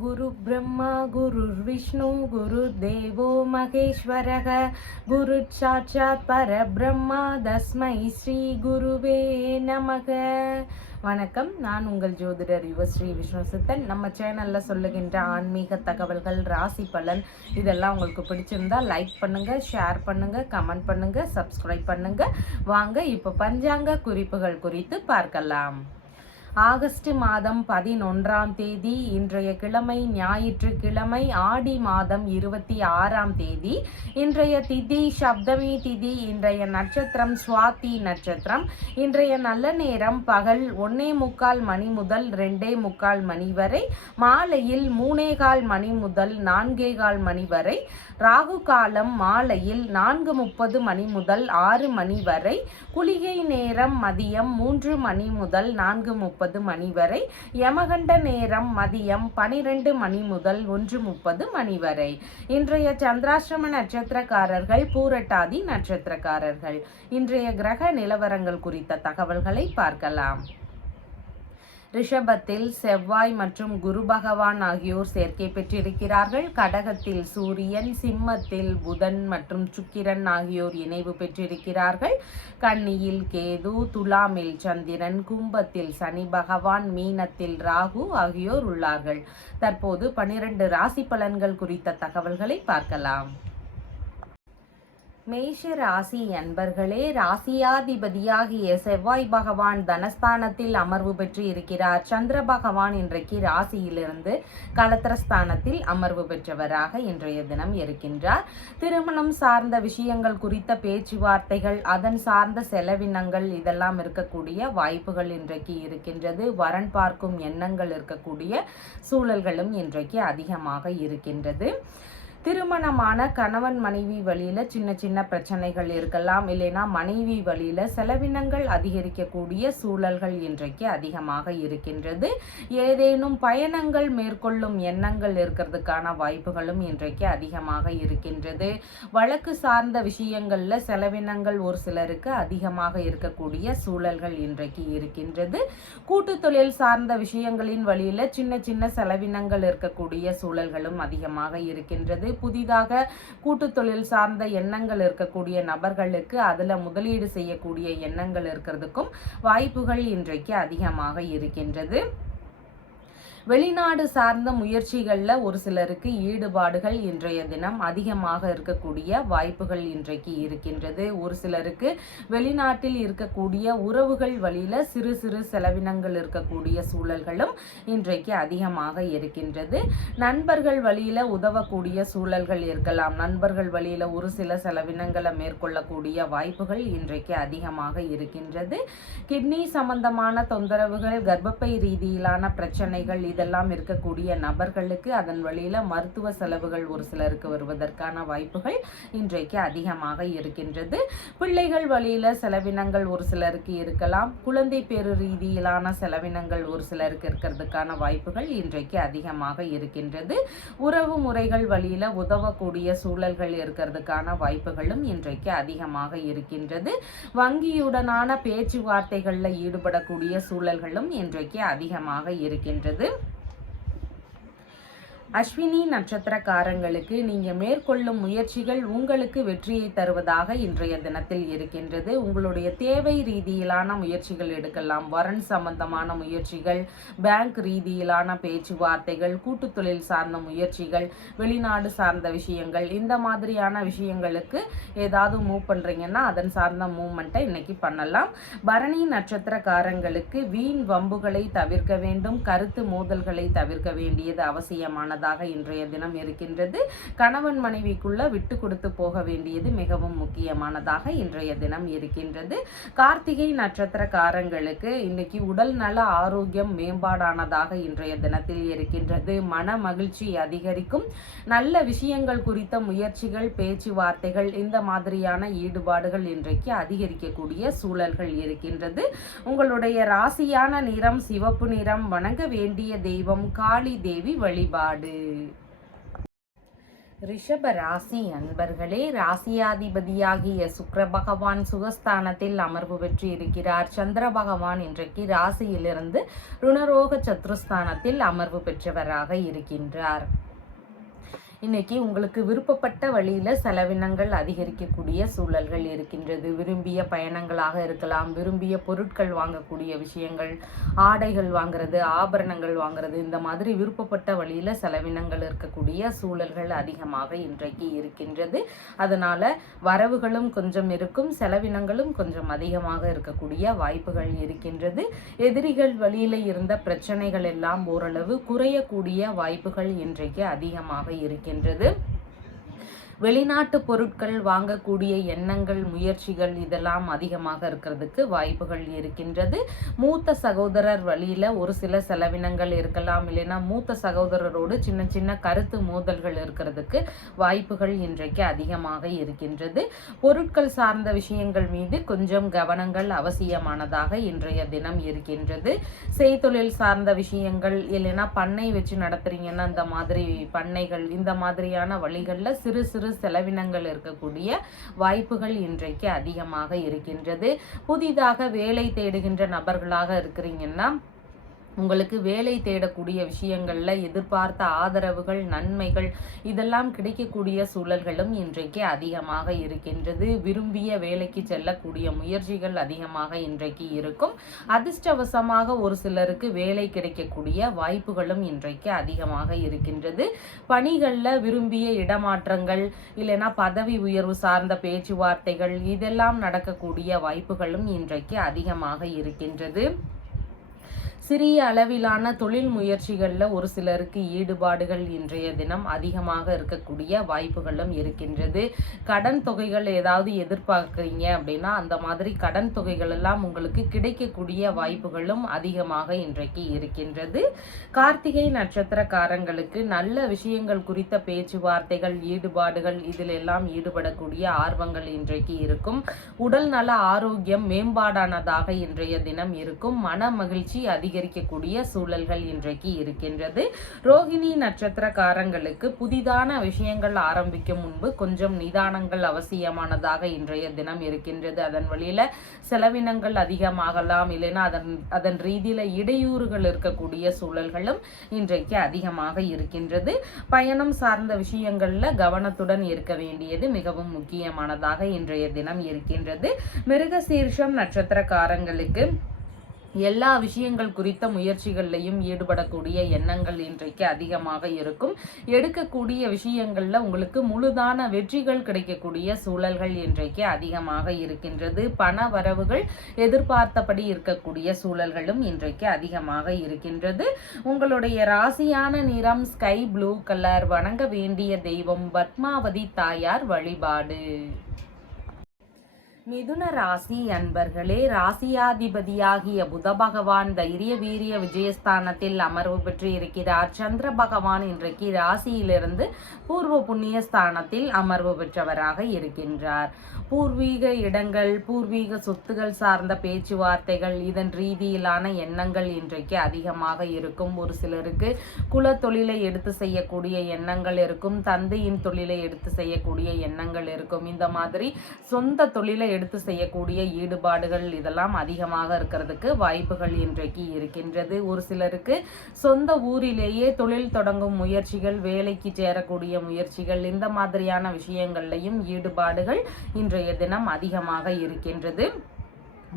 गुरु ब्रह्मा गुरुर्विष्णु गुरुर्देवो महेश्वरः गुरुः साक्षात् परब्रह्मा तस्मै ஸ்ரீ குருவே நமக. வணக்கம், நான் உங்கள் ஜோதிடர் யுவஸ்ரீ விஷ்ணு சித்தன். நம்ம சேனலில் சொல்லுகின்ற ஆன்மீக தகவல்கள், ராசி பலன் இதெல்லாம் உங்களுக்கு பிடிச்சிருந்தா லைக் பண்ணுங்கள், ஷேர் பண்ணுங்கள், கமெண்ட் பண்ணுங்கள், சப்ஸ்கிரைப் பண்ணுங்கள். வாங்க இப்போ பஞ்சாங்க குறிப்புகள் குறித்து பார்க்கலாம். ஆகஸ்ட் மாதம் 11ஆம் தேதி, இன்றைய கிழமை ஞாயிற்றுக்கிழமை, ஆடி மாதம் 26ஆம் தேதி. இன்றைய திதி சப்தமி திதி. இன்றைய நட்சத்திரம் சுவாதி நட்சத்திரம். இன்றைய நல்ல நேரம் பகல் 1:45 மணி முதல் 2:45 மணி வரை, மாலையில் 3:15 மணி முதல் 4:15 மணி வரை. ராகு காலம் மாலையில் 4:30 மணி முதல் 6 மணி வரை. குளிகை நேரம் மதியம் 3 மணி முதல் 4:30 மணி வரை. யமகண்ட நேரம் மதியம் 12 மணி முதல் 1:30 மணி வரை. இன்றைய சந்திராஷ்டம நட்சத்திரக்காரர்கள் பூரட்டாதி நட்சத்திரக்காரர்கள். இன்றைய கிரக நிலவரங்கள் குறித்த தகவல்களை பார்க்கலாம். ரிஷபத்தில் செவ்வாய் மற்றும் குரு பகவான் ஆகியோர் சேர்க்கை பெற்றிருக்கிறார்கள். கடகத்தில் சூரியன், சிம்மத்தில் புதன் மற்றும் சுக்கிரன் ஆகியோர் இணைவு பெற்றிருக்கிறார்கள். கன்னியில் கேது, துலாமில் சந்திரன், கும்பத்தில் சனி பகவான், மீனத்தில் ராகு ஆகியோர் உள்ளார்கள். தற்போது 12 ராசி பலன்கள் குறித்த தகவல்களை பார்க்கலாம். மேஷ ராசி அன்பர்களே, ராசியாதிபதியாகிய செவ்வாய் பகவான் தனஸ்தானத்தில் அமர்வு பெற்று இருக்கிறார். சந்திர பகவான் இன்றைக்கு ராசியிலிருந்து களத்திரஸ்தானத்தில் அமர்வு பெற்றவராக இன்றைய தினம் இருக்கின்றார். திருமணம் சார்ந்த விஷயங்கள் குறித்த பேச்சுவார்த்தைகள், அதன் சார்ந்த செலவினங்கள் இதெல்லாம் இருக்கக்கூடிய வாய்ப்புகள் இன்றைக்கு இருக்கின்றது. வரன் பார்க்கும் எண்ணங்கள் இருக்கக்கூடிய சூழல்களும் இன்றைக்கு அதிகமாக இருக்கின்றது. திருமணமான கணவன் மனைவி வழியில சின்ன சின்ன பிரச்சனைகள் இருக்கலாம், இல்லைன்னா மனைவி வழியில செலவினங்கள் அதிகரிக்கக்கூடிய சூழல்கள் இன்றைக்கு அதிகமாக இருக்கின்றது. ஏதேனும் பயணங்கள் மேற்கொள்ளும் எண்ணங்கள் இருக்கிறதுக்கான வாய்ப்புகளும் இன்றைக்கு அதிகமாக இருக்கின்றது. வழக்கு சார்ந்த விஷயங்கள்ல செலவினங்கள் ஒரு சிலருக்கு அதிகமாக இருக்கக்கூடிய சூழல்கள் இன்றைக்கு இருக்கின்றது. கூட்டு தொழில் சார்ந்த விஷயங்களின் வழியில சின்ன சின்ன செலவினங்கள் இருக்கக்கூடிய சூழல்களும் அதிகமாக இருக்கின்றது. புதிதாக கூட்டு தொழில் சார்ந்த எண்ணங்கள் இருக்கக்கூடிய நபர்களுக்கு அதுல முதலீடு செய்யக்கூடிய எண்ணங்கள் இருக்கிறதுக்கும் வாய்ப்புகள் இன்றைக்கு அதிகமாக இருக்கின்றது. வெளிநாடு சார்ந்த முயற்சிகளில் ஒரு சிலருக்கு ஈடுபாடுகள் இன்றைய தினம் அதிகமாக இருக்கக்கூடிய வாய்ப்புகள் இன்றைக்கு இருக்கின்றது. ஒரு சிலருக்கு வெளிநாட்டில் இருக்கக்கூடிய உறவுகள் வழியில சிறு சிறு செலவினங்கள் இருக்கக்கூடிய சூழல்களும் இன்றைக்கு அதிகமாக இருக்கின்றது. நண்பர்கள் வழியில உதவக்கூடிய சூழல்கள் இருக்கலாம். நண்பர்கள் வழியில ஒரு சில செலவினங்களை மேற்கொள்ளக்கூடிய வாய்ப்புகள் இன்றைக்கு அதிகமாக இருக்கின்றது. கிட்னி சம்பந்தமான தொந்தரவுகள், கர்ப்பப்பை ரீதியிலான பிரச்சனைகள் இதெல்லாம் இருக்கக்கூடிய நபர்களுக்கு அதன் வழியில மருத்துவ செலவுகள் ஒரு சிலருக்கு வருவதற்கான வாய்ப்புகள் இன்றைக்கு அதிகமாக இருக்கின்றது. பிள்ளைகள் வழியில செலவினங்கள் ஒரு சிலருக்கு இருக்கலாம். குழந்தை பேரு ரீதியிலான செலவினங்கள் ஒரு சிலருக்கு இருக்கிறதுக்கான வாய்ப்புகள் இன்றைக்கு அதிகமாக இருக்கின்றது. உறவு முறைகள் வழியில உதவக்கூடிய சூழல்கள் இருக்கிறதுக்கான வாய்ப்புகளும் இன்றைக்கு அதிகமாக இருக்கின்றது. வங்கியுடனான பேச்சுவார்த்தைகள்ல ஈடுபடக்கூடிய சூழல்களும் இன்றைக்கு அதிகமாக இருக்கின்றது. அஸ்வினி நட்சத்திரக்காரங்களுக்கு நீங்க மேற்கொள்ளும் முயற்சிகள் உங்களுக்கு வெற்றியை தருவதாக இன்றைய தினத்தில் இருக்கின்றது. உங்களுடைய தேவை ரீதியிலான முயற்சிகள் எடுக்கலாம். வரன் சம்பந்தமான முயற்சிகள், பேங்க் ரீதியிலான பேச்சுவார்த்தைகள், கூட்டு தொழில் சார்ந்த முயற்சிகள், வெளிநாடு சார்ந்த விஷயங்கள், இந்த மாதிரியான விஷயங்களுக்கு ஏதாவது மூவ் பண்றீங்கன்னா அதன் சார்ந்த மூவ்மெண்ட்டை இன்னைக்கு பண்ணலாம். பரணி நட்சத்திரக்காரங்களுக்கு வீண் வம்புகளை தவிர்க்க வேண்டும். கருத்து மோதல்களை தவிர்க்க வேண்டியது அவசியமானது இன்றைய தினம் இருக்கின்றது. கணவன் மனைவிக்குள்ள விட்டு கொடுத்து போக வேண்டியது மிகவும் முக்கியமானதாக இன்றைய தினம் இருக்கின்றது. கார்த்திகை நட்சத்திரக்காரங்களுக்கு இன்னைக்கு உடல் நல ஆரோக்கியம் மேம்பாடானதாக இன்றைய தினத்தில் இருக்கின்றது. மன மகிழ்ச்சி அதிகரிக்கும். நல்ல விஷயங்கள் குறித்த முயற்சிகள், பேச்சுவார்த்தைகள், இந்த மாதிரியான ஈடுபாடுகள் இன்றைக்கு அதிகரிக்கக்கூடிய சூழல்கள் இருக்கின்றது. உங்களுடைய ராசியான நிறம் சிவப்பு நிறம். வணங்க வேண்டிய தெய்வம் காளி தேவி வழிபாடு. ரிஷப ராசி அன்பர்களே, ராசியாதிபதியாகிய சுக்கிர பகவான் சுகஸ்தானத்தில் அமர்வு பெற்று இருக்கிறார். சந்திர பகவான் இன்றைக்கு ராசியிலிருந்து ருணரோக சத்ருஸ்தானத்தில் அமர்வு பெற்றவராக இருக்கின்றார். இன்னைக்கு உங்களுக்கு விருப்பப்பட்ட வழியில் செலவினங்கள் அதிகரிக்கக்கூடிய சூழல்கள் இருக்கின்றது. விரும்பிய பயணங்களாக இருக்கலாம், விரும்பிய பொருட்கள் வாங்கக்கூடிய விஷயங்கள், ஆடைகள் வாங்குறது, ஆபரணங்கள் வாங்குறது, இந்த மாதிரி விருப்பப்பட்ட வழியில் செலவினங்கள் இருக்கக்கூடிய சூழல்கள் அதிகமாக இன்றைக்கு இருக்கின்றது. அதனால் வரவுகளும் கொஞ்சம் இருக்கும், செலவினங்களும் கொஞ்சம் அதிகமாக இருக்கக்கூடிய வாய்ப்புகள் இருக்கின்றது. எதிரிகள் வழியில் இருந்த பிரச்சனைகள் எல்லாம் ஓரளவு குறையக்கூடிய வாய்ப்புகள் இன்றைக்கு அதிகமாக இருக்கின்றது. வெளிநாட்டு பொருட்கள் வாங்கக்கூடிய எண்ணங்கள், முயற்சிகள் இதெல்லாம் அதிகமாக இருக்கிறதுக்கு வாய்ப்புகள் இருக்கின்றது. மூத்த சகோதரர் வழியில் ஒரு சில செலவினங்கள் இருக்கலாம், இல்லைன்னா மூத்த சகோதரரோடு சின்ன சின்ன கருத்து மோதல்கள் இருக்கிறதுக்கு வாய்ப்புகள் இன்றைக்கு அதிகமாக இருக்கின்றது. பொருட்கள் சார்ந்த விஷயங்கள் மீது கொஞ்சம் கவனங்கள் அவசியமானதாக இன்றைய தினம் இருக்கின்றது. செய்தொழில் சார்ந்த விஷயங்கள், இல்லைன்னா பண்ணை வச்சு நடத்துறீங்கன்னா இந்த மாதிரி பண்ணைகள், இந்த மாதிரியான வழிகளில் சிறு சிறு செலவினங்கள் இருக்கக்கூடிய வாய்ப்புகள் இன்றைக்கு அதிகமாக இருக்கின்றது. புதிதாக வேலை தேடுகின்ற நபர்களாக இருக்கிறீங்கன்னா உங்களுக்கு வேலை தேடக்கூடிய விஷயங்களில் எதிர்பார்த்த ஆதரவுகள், நன்மைகள் இதெல்லாம் கிடைக்கக்கூடிய சூழல்களும் இன்றைக்கு அதிகமாக இருக்கின்றது. விரும்பிய வேலைக்கு செல்லக்கூடிய முயற்சிகள் அதிகமாக இன்றைக்கு இருக்கும். அதிர்ஷ்டவசமாக ஒரு சிலருக்கு வேலை கிடைக்கக்கூடிய வாய்ப்புகளும் இன்றைக்கு அதிகமாக இருக்கின்றது. பணிகளில் விரும்பிய இடமாற்றங்கள், இல்லைன்னா பதவி உயர்வு சார்ந்த பேச்சுவார்த்தைகள் இதெல்லாம் நடக்கக்கூடிய வாய்ப்புகளும் இன்றைக்கு அதிகமாக இருக்கின்றது. சிறிய அளவிலான தொழில் முயற்சிகளில் ஒரு சிலருக்கு ஈடுபாடுகள் இன்றைய தினம் அதிகமாக இருக்கக்கூடிய வாய்ப்புகளும் இருக்கின்றது. கடன் தொகைகள் ஏதாவது எதிர்பார்க்குறீங்க அப்படின்னா அந்த மாதிரி கடன் தொகைகள் எல்லாம் உங்களுக்கு கிடைக்கக்கூடிய வாய்ப்புகளும் அதிகமாக இன்றைக்கு இருக்கின்றது. கார்த்திகை நட்சத்திரக்காரங்களுக்கு நல்ல விஷயங்கள் குறித்த பேச்சுவார்த்தைகள், ஈடுபாடுகள் இதில் எல்லாம் ஈடுபடக்கூடிய ஆர்வங்கள் இன்றைக்கு இருக்கும். உடல் நல ஆரோக்கியம் மேம்பாடானதாக இன்றைய தினம் இருக்கும். மன மகிழ்ச்சி அதிகரிக்கக்கூடிய சூழல்கள் இன்றைக்கு இருக்கின்றது. ரோகிணி நட்சத்திரக்காரங்களுக்கு புதிதான விஷயங்கள் ஆரம்பிக்கும் முன்பு கொஞ்சம் நிதானங்கள் அவசியமானதாக இன்றைய தினம் இருக்கின்றது. அதன் வழியில செலவினங்கள் அதிகமாகலாம், இல்லைன்னா அதன் ரீதியில இடையூறுகள் இருக்கக்கூடிய சூழல்களும் இன்றைக்கு அதிகமாக இருக்கின்றது. பயணம் சார்ந்த விஷயங்கள்ல கவனத்துடன் இருக்க வேண்டியது மிகவும் முக்கியமானதாக இன்றைய தினம் இருக்கின்றது. மிருகசீர்ஷம் நட்சத்திரக்காரங்களுக்கு எல்லா விஷயங்கள் குறித்த முயற்சிகள்லையும் ஈடுபடக்கூடிய எண்ணங்கள் இன்றைக்கு அதிகமாக இருக்கும். எடுக்கக்கூடிய விஷயங்கள்ல உங்களுக்கு முழுதான வெற்றிகள் கிடைக்கக்கூடிய சூழல்கள் இன்றைக்கு அதிகமாக இருக்கின்றது. பண வரவுகள் எதிர்பார்த்தபடி இருக்கக்கூடிய சூழல்களும் இன்றைக்கு அதிகமாக இருக்கின்றது. உங்களுடைய ராசியான நிறம் ஸ்கை ப்ளூ கலர். வணங்க வேண்டிய தெய்வம் பத்மாவதி தாயார் வழிபாடு. மிதுன ராசி அன்பர்களே, ராசியாதிபதியாகிய புத பகவான் தைரிய வீரிய விஜயஸ்தானத்தில் அமர்வு பெற்று இருக்கிறார். சந்திர பகவான் இன்றைக்கு ராசியிலிருந்து பூர்வ புண்ணிய ஸ்தானத்தில் அமர்வு பெற்றவராக இருக்கின்றார். பூர்வீக இடங்கள், பூர்வீக சொத்துகள் சார்ந்த பேச்சுவார்த்தைகள், இதன் ரீதியிலான எண்ணங்கள் இன்றைக்கு அதிகமாக இருக்கும். ஒரு சிலருக்கு குல தொழிலை எடுத்து செய்யக்கூடிய எண்ணங்கள் இருக்கும், தந்தையின் தொழிலை எடுத்து செய்யக்கூடிய எண்ணங்கள் இருக்கும். இந்த மாதிரி சொந்த தொழிலை எடுத்து செய்யக்கூடிய ஈடுபாடுகள் இதெல்லாம் அதிகமாக இருக்கிறதுக்கு வாய்ப்புகள் இன்றைக்கு இருக்கின்றது. ஒரு சிலருக்கு சொந்த ஊரிலேயே தொழில் தொடங்கும் முயற்சிகள், வேலைக்கு சேரக்கூடிய முயற்சிகள், இந்த மாதிரியான விஷயங்கள்லையும் ஈடுபாடுகள் இன்றைய தினம் அதிகமாக இருக்கின்றது.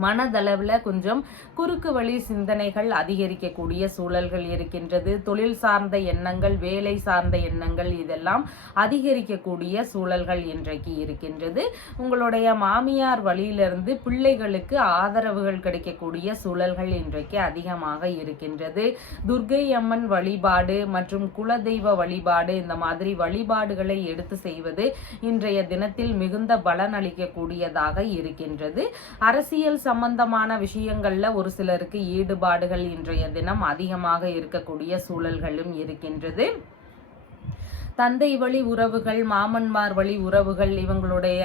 மனதளவில் கொஞ்சம் குறுக்கு வழி சிந்தனைகள் அதிகரிக்கக்கூடிய சூழல்கள் இருக்கின்றது. தொழில் சார்ந்த எண்ணங்கள், வேலை சார்ந்த எண்ணங்கள் இதெல்லாம் அதிகரிக்கக்கூடிய சூழல்கள் இன்றைக்கு இருக்கின்றது. உங்களுடைய மாமியார் வழியிலிருந்து பிள்ளைகளுக்கு ஆதரவுகள் கிடைக்கக்கூடிய சூழல்கள் இன்றைக்கு அதிகமாக இருக்கின்றது. துர்க்கை அம்மன் வழிபாடு மற்றும் குலதெய்வ வழிபாடு, இந்த மாதிரி வழிபாடுகளை எடுத்து செய்வது இன்றைய தினத்தில் மிகுந்த பலன் அளிக்கக்கூடியதாக இருக்கின்றது. அரசியல் சம்பந்தமான விஷயங்கள்ல ஒரு சிலருக்கு ஈடுபாடுகள் இன்றைய தினம் அதிகமாக இருக்கக்கூடிய சூழல்களும் இருக்கின்றது. தந்தை வழி உறவுகள், மாமன்மார் வழி உறவுகள், இவங்களுடைய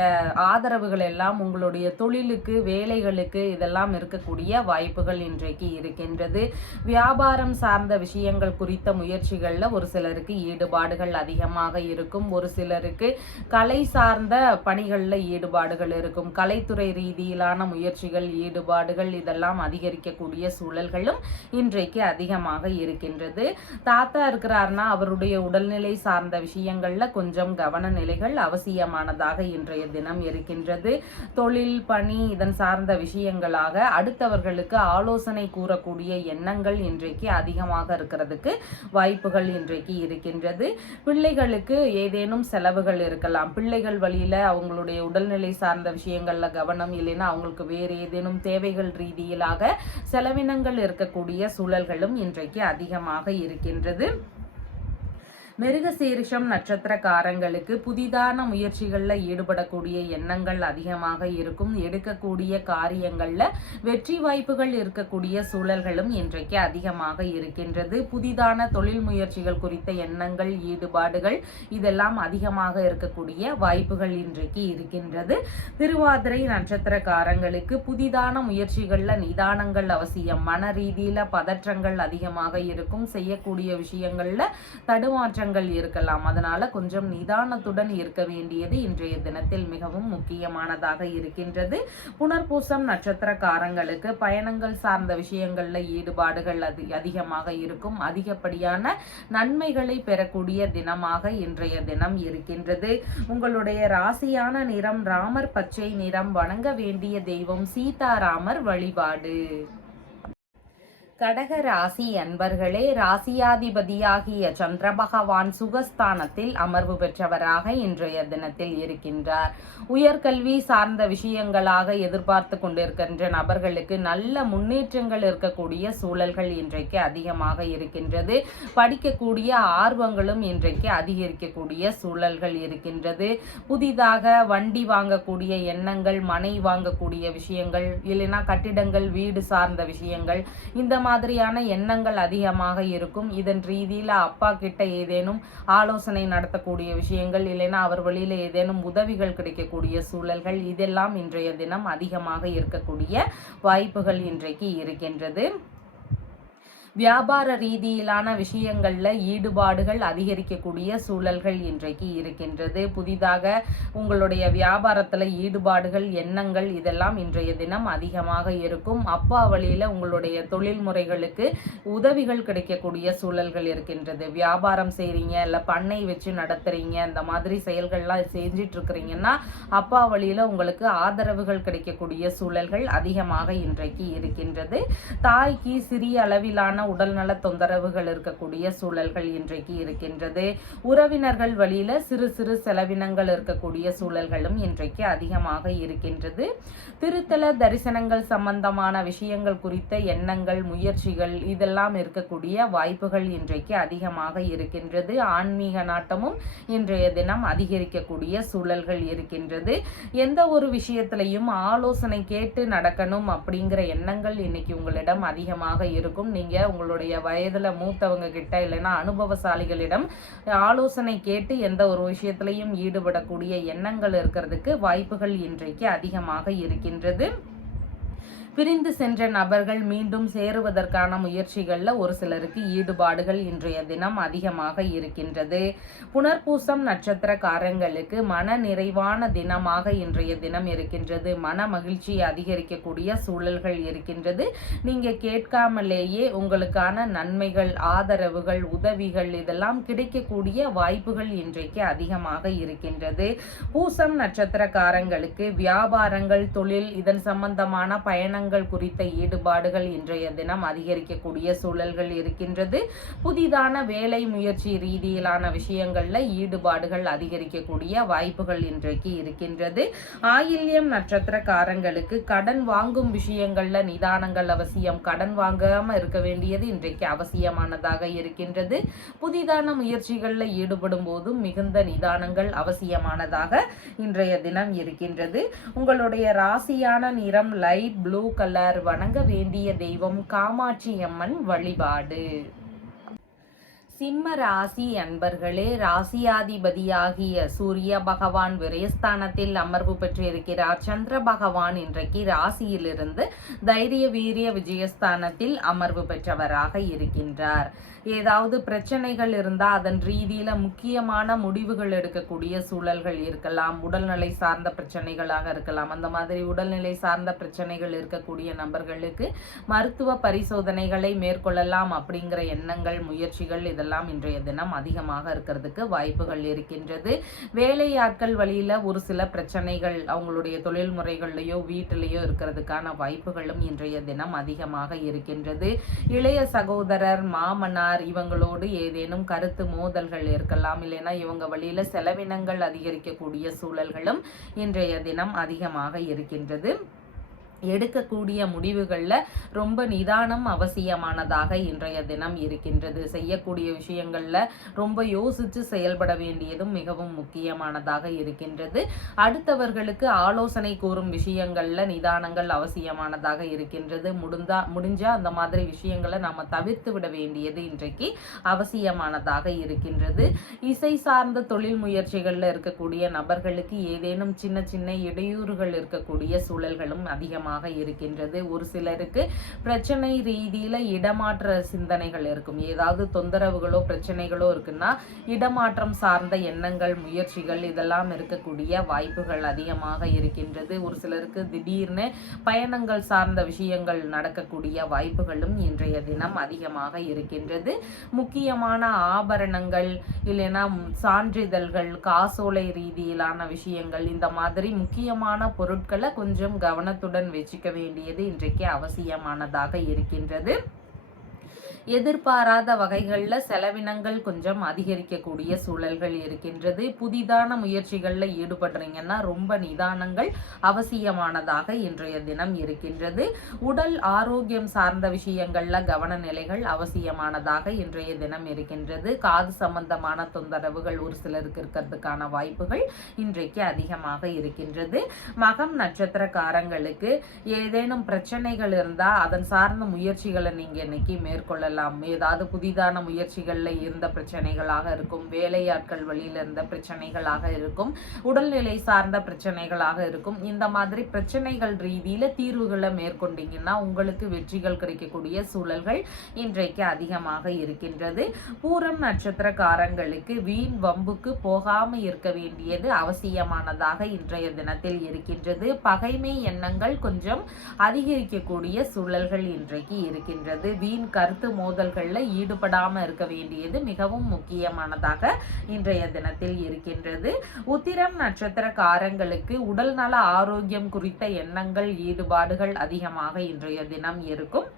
ஆதரவுகள் எல்லாம் உங்களுடைய தொழிலுக்கு, வேலைகளுக்கு இதெல்லாம் இருக்கக்கூடிய வாய்ப்புகள் இன்றைக்கு இருக்கின்றது. வியாபாரம் சார்ந்த விஷயங்கள் குறித்த முயற்சிகளில் ஒரு சிலருக்கு ஈடுபாடுகள் அதிகமாக இருக்கும். ஒரு சிலருக்கு கலை சார்ந்த பணிகளில் ஈடுபாடுகள் இருக்கும். கலைத்துறை ரீதியிலான முயற்சிகள், ஈடுபாடுகள் இதெல்லாம் அதிகரிக்கக்கூடிய சூழல்களும் இன்றைக்கு அதிகமாக இருக்கின்றது. தாத்தா இருக்கிறார்னா அவருடைய உடல்நிலை சார்ந்த விஷயங்கள்ல கொஞ்சம் கவன நிலைகள் அவசியமானதாக இன்றைய தினம் இருக்கின்றது. தொழில், பணி இதன் சார்ந்த விஷயங்களாக அடுத்தவர்களுக்கு ஆலோசனை கூறக்கூடிய எண்ணங்கள் இன்றைக்கு அதிகமாக இருக்கிறதுக்கு வாய்ப்புகள் இன்றைக்கு இருக்கின்றது. பிள்ளைகளுக்கு ஏதேனும் செலவுகள் இருக்கலாம். பிள்ளைகள் வழியில அவங்களுடைய உடல்நிலை சார்ந்த விஷயங்கள்ல கவனம், இல்லைன்னா அவங்களுக்கு வேறு ஏதேனும் தேவைகள் ரீதியிலாக செலவினங்கள் இருக்கக்கூடிய சூழல்களும் இன்றைக்கு அதிகமாக இருக்கின்றது. மிருகசீரிஷம் நட்சத்திரக்காரங்களுக்கு புதிதான முயற்சிகளில் ஈடுபடக்கூடிய எண்ணங்கள் அதிகமாக இருக்கும். எடுக்கக்கூடிய காரியங்களில் வெற்றி வாய்ப்புகள் இருக்கக்கூடிய சூழல்களும் இன்றைக்கு அதிகமாக இருக்கின்றது. புதிதான தொழில் முயற்சிகள் குறித்த எண்ணங்கள், ஈடுபாடுகள் இதெல்லாம் அதிகமாக இருக்கக்கூடிய வாய்ப்புகள் இன்றைக்கு இருக்கின்றது. திருவாதிரை நட்சத்திரக்காரங்களுக்கு புதிதான முயற்சிகளில் நிதானங்கள் அவசியம். மன ரீதியில பதற்றங்கள் அதிகமாக இருக்கும். செய்யக்கூடிய விஷயங்கள்ல தடுமாற்றங்கள் இருக்கலாம். அதனால கொஞ்சம் நிதானத்துடன் இருக்க வேண்டியது இன்றைய தினத்தில் மிகவும் முக்கியமானதாக இருக்கின்றது. புனர்பூசம் நட்சத்திரக்காரங்களுக்கு பயணங்கள் சார்ந்த விஷயங்கள்ல ஈடுபாடுகள் அதிகமாக இருக்கும். அதிகப்படியான நன்மைகளை பெறக்கூடிய தினமாக இன்றைய தினம் இருக்கின்றது. உங்களுடைய ராசியான நிறம் ராமர் பச்சை நிறம். வணங்க வேண்டிய தெய்வம் சீதாராமர் வழிபாடு. கடக ராசி அன்பர்களே, ராசியாதிபதியாகிய சந்திர பகவான் சுகஸ்தானத்தில் அமர்வு பெற்றவராக இன்றைய தினத்தில் இருக்கின்றார். உயர்கல்வி சார்ந்த விஷயங்களாக எதிர்பார்த்து கொண்டிருக்கின்ற நபர்களுக்கு நல்ல முன்னேற்றங்கள் இருக்கக்கூடிய சூழல்கள் இன்றைக்கு அதிகமாக இருக்கின்றது. படிக்கக்கூடிய ஆர்வங்களும் இன்றைக்கு அதிகரிக்கக்கூடிய சூழல்கள் இருக்கின்றது. புதிதாக வண்டி வாங்கக்கூடிய எண்ணங்கள், மனை வாங்கக்கூடிய விஷயங்கள், இல்லைன்னா கட்டிடங்கள், வீடு சார்ந்த விஷயங்கள், இந்த மாதிரியான எண்ணங்கள் அதிகமாக இருக்கும். இதன் ரீதியில அப்பா கிட்ட ஏதேனும் ஆலோசனை நடத்தக்கூடிய விஷயங்கள், இல்லைன்னா அவர் வழியில ஏதேனும் உதவிகள் கிடைக்கக்கூடிய சூழல்கள் இதெல்லாம் இன்றைய தினம் அதிகமாக இருக்கக்கூடிய வாய்ப்புகள் இன்றைக்கு இருக்கின்றது. வியாபார ரீதியிலான விஷயங்கள்ல ஈடுபாடுகள் அதிகரிக்கக்கூடிய சூழல்கள் இன்றைக்கு இருக்கின்றது. புதிதாக உங்களுடைய வியாபாரத்துல ஈடுபாடுகள், எண்ணங்கள் இதெல்லாம் இன்றைய தினம் அதிகமாக இருக்கும். அப்பா வழியில உங்களுடைய தொழில் முறைகளுக்கு உதவிகள் கிடைக்கக்கூடிய சூழல்கள் இருக்கின்றது. வியாபாரம் செய்றீங்க, இல்ல பண்ணை வச்சு நடத்துறீங்க, இந்த மாதிரி செயல்கள்லாம் செஞ்சிட்டு இருக்கிறீங்கன்னா அப்பா வழியில உங்களுக்கு ஆதரவுகள் கிடைக்கக்கூடிய சூழல்கள் அதிகமாக இன்றைக்கு இருக்கின்றது. தாய்க்கு சிறிய அளவிலான உடல்நல தொந்தரவுகள் இருக்கக்கூடிய சூழல்கள் இன்றைக்கு இருக்கின்றது. உறவினர்கள் வழியில சிறு சிறு செலவினங்கள் இருக்கக்கூடிய சூழல்களும் இன்றைக்கு அதிகமாக இருக்கின்றது. திருத்தல தரிசனங்கள் சம்பந்தமான விஷயங்கள் குறித்த எண்ணங்கள், முயற்சிகள் இதெல்லாம் இருக்கக்கூடிய வாய்ப்புகள் இன்றைக்கு அதிகமாக இருக்கின்றது. ஆன்மீக நாட்டமும் இன்றைய தினம் அதிகரிக்கக்கூடிய சூழல்கள் இருக்கின்றது. எந்த ஒரு விஷயத்திலையும் ஆலோசனை கேட்டு நடக்கணும் அப்படிங்கிற எண்ணங்கள் இன்னைக்கு உங்களிடம் அதிகமாக இருக்கும். நீங்க உங்களுடைய வயதுல மூத்தவங்க கிட்ட, இல்லைன்னா அனுபவசாலிகளிடம் ஆலோசனை கேட்டு எந்த ஒரு விஷயத்திலையும் ஈடுபடக்கூடிய எண்ணங்கள் இருக்கிறதுக்கு வாய்ப்புகள் இன்றைக்கு அதிகமாக இருக்கின்றது. பிரிந்து சென்ற நபர்கள் மீண்டும் சேருவதற்கான முயற்சிகளில் ஒரு சிலருக்கு ஈடுபாடுகள் இன்றைய தினம் அதிகமாக இருக்கின்றது. புனர்பூசம் நட்சத்திரக்காரங்களுக்கு மன நிறைவான தினமாக இன்றைய தினம் இருக்கின்றது. மன மகிழ்ச்சி அதிகரிக்கக்கூடிய சூழல்கள் இருக்கின்றது. நீங்க கேட்காமலேயே உங்களுக்கான நன்மைகள், ஆதரவுகள், உதவிகள் இதெல்லாம் கிடைக்கக்கூடிய வாய்ப்புகள் இன்றைக்கு அதிகமாக இருக்கின்றது. பூசம் நட்சத்திரக்காரங்களுக்கு வியாபாரங்கள், தொழில் இதன் சம்பந்தமான பயணங்கள் குறித்த ஈடுபாடுகள் இன்றைய தினம் அதிகரிக்கக்கூடிய சூழல்கள் இருக்கின்றது. புதிதான வேலை முயற்சி ரீதியிலான விஷயங்கள்ல ஈடுபாடுகள் அதிகரிக்கக்கூடிய வாய்ப்புகள் இன்றைக்கு இருக்கின்றது. ஆயில்யம் நட்சத்திரக்காரங்களுக்கு கடன் வாங்கும் விஷயங்கள்ல நிதானங்கள் அவசியம். கடன் வாங்காம இருக்க வேண்டியது இன்றைக்கு அவசியமானதாக இருக்கின்றது. புதிதான முயற்சிகள்ல ஈடுபடும் போதும் மிகுந்த நிதானங்கள் அவசியமானதாக இன்றைய தினம் இருக்கின்றது. உங்களுடைய ராசியான நிறம் லைட் ப்ளூ கலர். வணங்க வேண்டிய தெய்வம் காமாட்சி அம்மன் வழிபாடு. சிம்ம ராசி அன்பர்களே, ராசியாதிபதியாகிய சூரிய பகவான் விரயஸ்தானத்தில் அமர்வு பெற்றிருக்கிறார். சந்திர பகவான் இன்றைக்கு ராசியிலிருந்து தைரிய வீரிய விஜயஸ்தானத்தில் அமர்வு பெற்றவராக இருக்கின்றார். ஏதாவது பிரச்சனைகள் இருந்தால் அதன் ரீதியில முக்கியமான முடிவுகள் எடுக்கக்கூடிய சூழல்கள் இருக்கலாம். உடல்நிலை சார்ந்த பிரச்சனைகளாக இருக்கலாம். அந்த மாதிரி உடல்நிலை சார்ந்த பிரச்சனைகள் இருக்கக்கூடிய நபர்களுக்கு மருத்துவ பரிசோதனைகளை மேற்கொள்ளலாம் அப்படிங்கிற எண்ணங்கள், முயற்சிகள் இதெல்லாம் இன்றைய தினம் அதிகமாக இருக்கிறதுக்கு வாய்ப்புகள் இருக்கின்றது. வேலையாட்கள் வழியில ஒரு சில பிரச்சனைகள் அவங்களுடைய தொழில் முறைகள்லையோ வீட்டிலேயோ இருக்கிறதுக்கான வாய்ப்புகளும் இன்றைய தினம் அதிகமாக இருக்கின்றது. இளைய சகோதரர், மாமனார் இவங்களோடு ஏதேனும் கருத்து மோதல்கள் இருக்கலாம். இல்லைன்னா இவங்க வழியில செலவினங்கள் அதிகரிக்கக்கூடிய சூழல்களும் இன்றைய தினம் அதிகமாக இருக்கின்றது. எடுக்கக்கூடிய முடிவுகளில் ரொம்ப நிதானம் அவசியமானதாக இன்றைய தினம் இருக்கின்றது. செய்யக்கூடிய விஷயங்களில் ரொம்ப யோசித்து செயல்பட வேண்டியதும் மிகவும் முக்கியமானதாக இருக்கின்றது. அடுத்தவர்களுக்கு ஆலோசனை கூறும் விஷயங்களில் நிதானங்கள் அவசியமானதாக இருக்கின்றது. முடிஞ்சா அந்த மாதிரி விஷயங்களை நாம் தவிர்த்து விட வேண்டியது இன்றைக்கு அவசியமானதாக இருக்கின்றது. இசை சார்ந்த தொழில் முயற்சிகளில் இருக்கக்கூடிய நபர்களுக்கு ஏதேனும் சின்ன சின்ன இடையூறுகள் இருக்கக்கூடிய சூழல்களும் அதிகமாக இருக்கின்றது. ஒரு சிலருக்கு பிரச்சனை ரீதியில இடமாற்ற சிந்தனைகள் இருக்கும். ஏதாவது தொந்தரவுகளோ பிரச்சனைகளோ இருக்குன்னா இடமாற்றம் சார்ந்த எண்ணங்கள், முயற்சிகள் இதெல்லாம் இருக்கக்கூடிய வாய்ப்புகள் அதிகமாக இருக்கின்றது. ஒரு சிலருக்கு திடீர்னு பயணங்கள் சார்ந்த விஷயங்கள் நடக்கக்கூடிய வாய்ப்புகளும் இன்றைய தினம் அதிகமாக இருக்கின்றது. முக்கியமான ஆபரணங்கள் இல்லைன்னா சான்றிதழ்கள், காசோலை ரீதியிலான விஷயங்கள் இந்த மாதிரி முக்கியமான பொருட்களை கொஞ்சம் கவனத்துடன் வச்சுக்க வேண்டியது இன்றைக்கு அவசியமானதாக இருக்கின்றது. எதிர்பாராத வகைகளில் செலவினங்கள் கொஞ்சம் அதிகரிக்கக்கூடிய சூழல்கள் இருக்கின்றது. புதிதான முயற்சிகளில் ஈடுபடுறீங்கன்னா ரொம்ப நிதானங்கள் அவசியமானதாக இன்றைய தினம் இருக்கின்றது. உடல் ஆரோக்கியம் சார்ந்த விஷயங்களில் கவன நிலைகள் அவசியமானதாக இன்றைய தினம் இருக்கின்றது. காது சம்பந்தமான தொந்தரவுகள் ஒரு சிலருக்கு இருக்கிறதுக்கான வாய்ப்புகள் இன்றைக்கு அதிகமாக இருக்கின்றது. மகம் நட்சத்திரக்காரங்களுக்கு ஏதேனும் பிரச்சனைகள் இருந்தால் அதன் சார்ந்த முயற்சிகளை நீங்கள் இன்னைக்கு மேற்கொள்ளலாம். ஏதாவது புதிதான முயற்சிகள்ல இருந்த பிரச்சனைகளாக இருக்கும், வேலையாட்கள் வழியில இருந்த பிரச்சனைகளாக இருக்கும், உடல்நிலை சார்ந்த பிரச்சனைகளாக இருக்கும். இந்த மாதிரி பிரச்சனைகள் ரீதியில தீர்வுகளை மேற்கொண்டீங்கன்னா உங்களுக்கு வெற்றிகள் கிடைக்கக்கூடிய சூழல்கள் இன்றைக்கு அதிகமாக இருக்கின்றது. பூரம் நட்சத்திரக்காரங்களுக்கு வீண் வம்புக்கு போகாம இருக்க வேண்டியது அவசியமானதாக இன்றைய தினத்தில் இருக்கின்றது. பகைமை எண்ணங்கள் கொஞ்சம் அதிகரிக்கக்கூடிய சூழல்கள் இன்றைக்கு இருக்கின்றது. வீண் கருத்து மோதல்களில் ஈடுபடாமல் இருக்க வேண்டியது மிகவும் முக்கியமானதாக இன்றைய தினத்தில் இருக்கின்றது. உத்திரம் நட்சத்திரக்காரங்களுக்கு உடல் நல ஆரோக்கியம் குறித்த எண்ணங்கள், ஈடுபாடுகள் அதிகமாக இன்றைய தினம் இருக்கும்.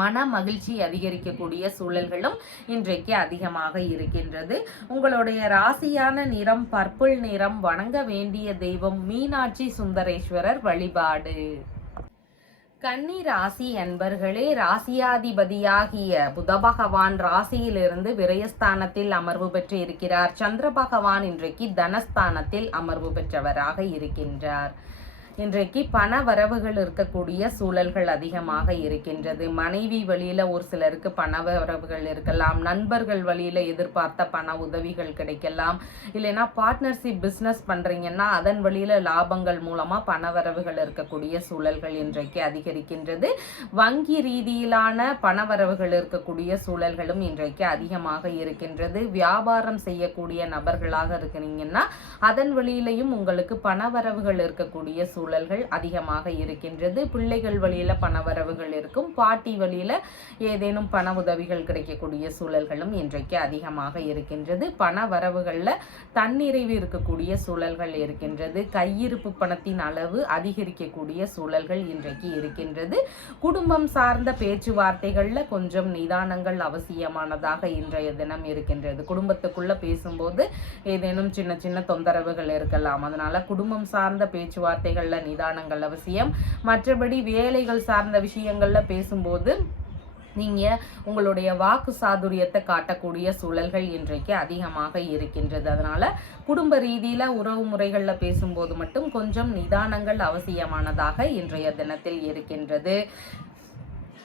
மன மகிழ்ச்சி அதிகரிக்கக்கூடிய சூழல்களும் இன்றைக்கு அதிகமாக இருக்கின்றது. உங்களுடைய ராசியான நிறம் பர்பிள் நிறம். வணங்க வேண்டிய தெய்வம் மீனாட்சி சுந்தரேஸ்வரர் வழிபாடு. கன்னி ராசி அன்பர்களே, ராசியாதிபதியாகிய புத பகவான் ராசியிலிருந்து விரயஸ்தானத்தில் அமர்வு பெற்று இருக்கிறார். சந்திர பகவான் இன்றைக்கு தனஸ்தானத்தில் அமர்வு பெற்றவராக இருக்கின்றார். இன்றைக்கு பண வரவுகள் இருக்கக்கூடிய சூழல்கள் அதிகமாக இருக்கின்றது. மனைவி வழியில ஒரு சிலருக்கு பண வரவுகள் இருக்கலாம். நண்பர்கள் வழியில எதிர்பார்த்த பண உதவிகள் கிடைக்கலாம். இல்லைன்னா பார்ட்னர்ஷிப் பிஸ்னஸ் பண்றீங்கன்னா அதன் வழியில லாபங்கள் மூலமா பண வரவுகள் இருக்கக்கூடிய சூழல்கள் இன்றைக்கு அதிகரிக்கின்றது. வங்கி ரீதியிலான பண வரவுகள் இருக்கக்கூடிய சூழல்களும் இன்றைக்கு அதிகமாக இருக்கின்றது. வியாபாரம் செய்யக்கூடிய நபர்களாக இருக்கிறீங்கன்னா அதன் வழியிலையும் உங்களுக்கு பண வரவுகள் இருக்கக்கூடிய சூழல்கள் அதிகமாக இருக்கின்றது. பிள்ளைகள் வழியில பணவரவுகள் இருக்கும். பாட்டி வழியில ஏதேனும் பண உதவிகள் கிடைக்கக்கூடிய சூழல்களும் இன்றைக்கு அதிகமாக இருக்கின்றது. பண வரவுகள்ல தன்னிறைவு இருக்கக்கூடிய சூழல்கள் இருக்கின்றது. கையிருப்பு பணத்தின் அளவு அதிகரிக்கக்கூடிய சூழல்கள் இன்றைக்கு இருக்கின்றது. குடும்பம் சார்ந்த பேச்சுவார்த்தைகள்ல கொஞ்சம் நிதானங்கள் அவசியமானதாக இன்றைய தினம் இருக்கின்றது. குடும்பத்துக்குள்ள பேசும்போது ஏதேனும் சின்ன சின்ன தொந்தரவுகள் இருக்கலாம். அதனால குடும்பம் சார்ந்த பேச்சுவார்த்தைகள்ல நிதானங்கள் அவசியம். மற்றபடி வேலைகள் சார்ந்த விஷயங்கள்ல பேசும்போது நீங்க உங்களுடைய வாக்கு சாதுரியத்தை காட்டக்கூடிய சூழல்கள் இன்றைக்கு அதிகமாக இருக்கின்றது. அதனால குடும்ப ரீதியில உறவு முறைகள்ல பேசும்போது மட்டும் கொஞ்சம் நிதானங்கள் அவசியமானதாக இன்றைய தினத்தில் இருக்கின்றது.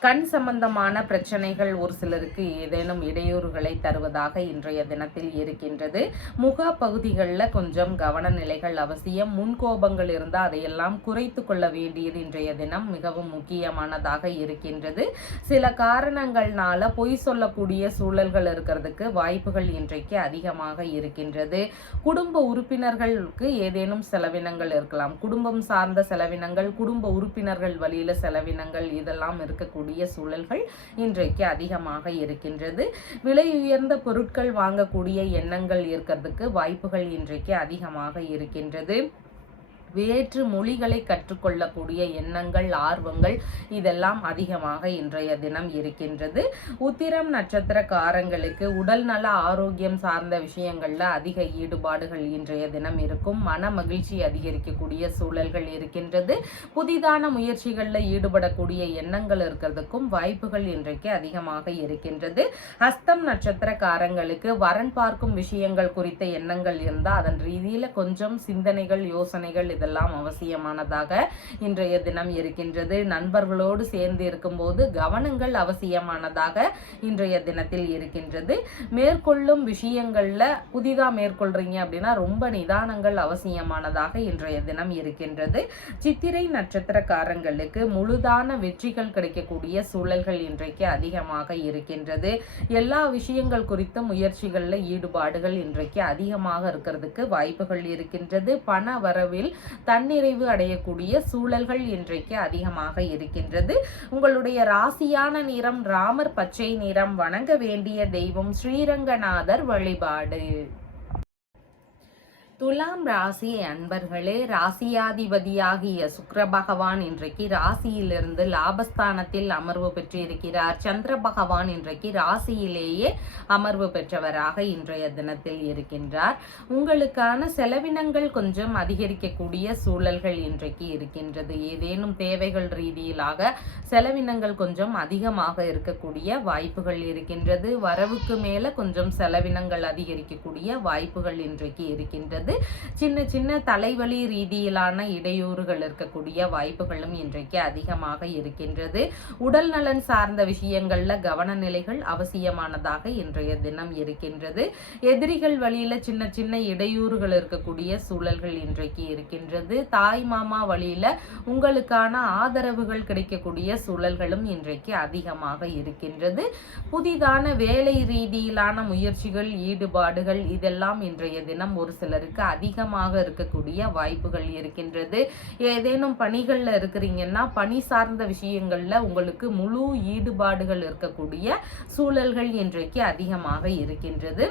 கண் சம்பந்தமான பிரச்சனைகள் ஒரு சிலருக்கு ஏதேனும் இடையூறுகளை தருவதாக இன்றைய தினத்தில் இருக்கின்றது. முக பகுதிகளில் கொஞ்சம் கவன நிலைகள் அவசியம். முன்கோபங்கள் இருந்தால் அதையெல்லாம் குறைத்து கொள்ள வேண்டியது இன்றைய தினம் மிகவும் முக்கியமானதாக இருக்கின்றது. சில காரணங்கள்னால பொய் சொல்லக்கூடிய சூழல்கள் இருக்கிறதுக்கு வாய்ப்புகள் இன்றைக்கு அதிகமாக இருக்கின்றது. குடும்ப உறுப்பினர்களுக்கு ஏதேனும் செலவினங்கள் இருக்கலாம். குடும்பம் சார்ந்த செலவினங்கள், குடும்ப உறுப்பினர்கள் வழியில செலவினங்கள், இதெல்லாம் இருக்கக்கூடிய சூழல்கள் இன்றைக்கு அதிகமாக இருக்கின்றது. விலை உயர்ந்த பொருட்கள் வாங்கக்கூடிய எண்ணங்கள் இருக்கிறதுக்கு வாய்ப்புகள் இன்றைக்கு அதிகமாக இருக்கின்றது. வேற்று மொழிகளை கற்றுக்கொள்ளக்கூடிய எண்ணங்கள், ஆர்வங்கள் இதெல்லாம் அதிகமாக இன்றைய தினம் இருக்கின்றது. உத்திரம் நட்சத்திரக்காரங்களுக்கு உடல் நல ஆரோக்கியம் சார்ந்த விஷயங்கள்ல அதிக ஈடுபாடுகள் இன்றைய தினம் இருக்கும். மன மகிழ்ச்சி அதிகரிக்கக்கூடிய சூழல்கள் இருக்கின்றது. புதிதான முயற்சிகளில் ஈடுபடக்கூடிய எண்ணங்கள் இருக்கிறதுக்கும் வாய்ப்புகள் இன்றைக்கு அதிகமாக இருக்கின்றது. ஹஸ்தம் நட்சத்திரக்காரங்களுக்கு வரன் பார்க்கும் விஷயங்கள் குறித்த எண்ணங்கள் இருந்தால் அதன் ரீதியில கொஞ்சம் சிந்தனைகள், யோசனைகள் இதெல்லாம் அவசியமானதாக இன்றைய தினம் இருக்கின்றது. நண்பர்களோடு சேர்ந்து இருக்கும்போது கவனங்கள் அவசியமானதாக இன்றைய தினத்தில் இருக்கின்றது. மேற்கொள்ளும் விஷயங்கள்ல புதிதா மேற்கொள்றீங்க அப்படின்னா ரொம்ப நிதானங்கள் அவசியமானதாக இன்றைய தினம் இருக்கின்றது. சித்திரை நட்சத்திரக்காரங்களுக்கு முழுதான வெற்றிகள் கிடைக்கக்கூடிய சூழல்கள் இன்றைக்கு அதிகமாக இருக்கின்றது. எல்லா விஷயங்கள் குறித்த முயற்சிகள்ல ஈடுபாடுகள் இன்றைக்கு அதிகமாக இருக்கிறதுக்கு வாய்ப்புகள் இருக்கின்றது. பண வரவில் தன்னிறைவு அடையக்கூடிய சூழல்கள் இன்றைக்கு அதிகமாக இருக்கின்றது. உங்களுடைய ராசியான நிறம் ராமர் பச்சை நிறம். வணங்க வேண்டிய தெய்வம் ஸ்ரீரங்கநாதர் வழிபாடு. துலாம் ராசி அன்பர்களே, ராசியாதிபதியாகிய சுக்கிர பகவான் இன்றைக்கு ராசியிலிருந்து லாபஸ்தானத்தில் அமர்வு பெற்றிருக்கிறார். சந்திர பகவான் இன்றைக்கு ராசியிலேயே அமர்வு பெற்றவராக இன்றைய தினத்தில் இருக்கின்றார். உங்களுக்கான செலவினங்கள் கொஞ்சம் அதிகரிக்கக்கூடிய சூழல்கள் இன்றைக்கு இருக்கின்றது. ஏதேனும் தேவைகள் ரீதியிலாக செலவினங்கள் கொஞ்சம் அதிகமாக இருக்கக்கூடிய வாய்ப்புகள் இருக்கின்றது. வரவுக்கு மேல கொஞ்சம் செலவினங்கள் அதிகரிக்கக்கூடிய வாய்ப்புகள் இன்றைக்கு இருக்கின்றது. சின்ன சின்ன தலைவலி ரீதியிலான இடையூறுகள் இருக்கக்கூடிய வாய்ப்புகளும் இன்றைக்கு அதிகமாக இருக்கின்றது. உடல் நலன் சார்ந்த விஷயங்கள்ல கவன நிலைகள் அவசியமானதாக இன்றைய தினம் இருக்கின்றது. எதிரிகள் வழியில சின்ன சின்ன இடையூறுகள் இருக்கக்கூடிய சூழல்கள் இன்றைக்கு இருக்கின்றது. தாய் மாமா வழியில உங்களுக்கான ஆதரவுகள் கிடைக்கக்கூடிய சூழல்களும் இன்றைக்கு அதிகமாக இருக்கின்றது. புதிதான வேலை ரீதியிலான முயற்சிகள், ஈடுபாடுகள் இதெல்லாம் இன்றைய தினம் ஒரு சிலருக்கு அதிகமாக இருக்கக்கூடிய வாய்ப்புகள் இருக்கின்றது. ஏதேனும் பணிகள்ல இருக்கிறீங்கன்னா பணி சார்ந்த விஷயங்கள்ல உங்களுக்கு முழு ஈடுபாடுகள் இருக்கக்கூடிய சூழல்கள் இன்றைக்கு அதிகமாக இருக்கின்றது.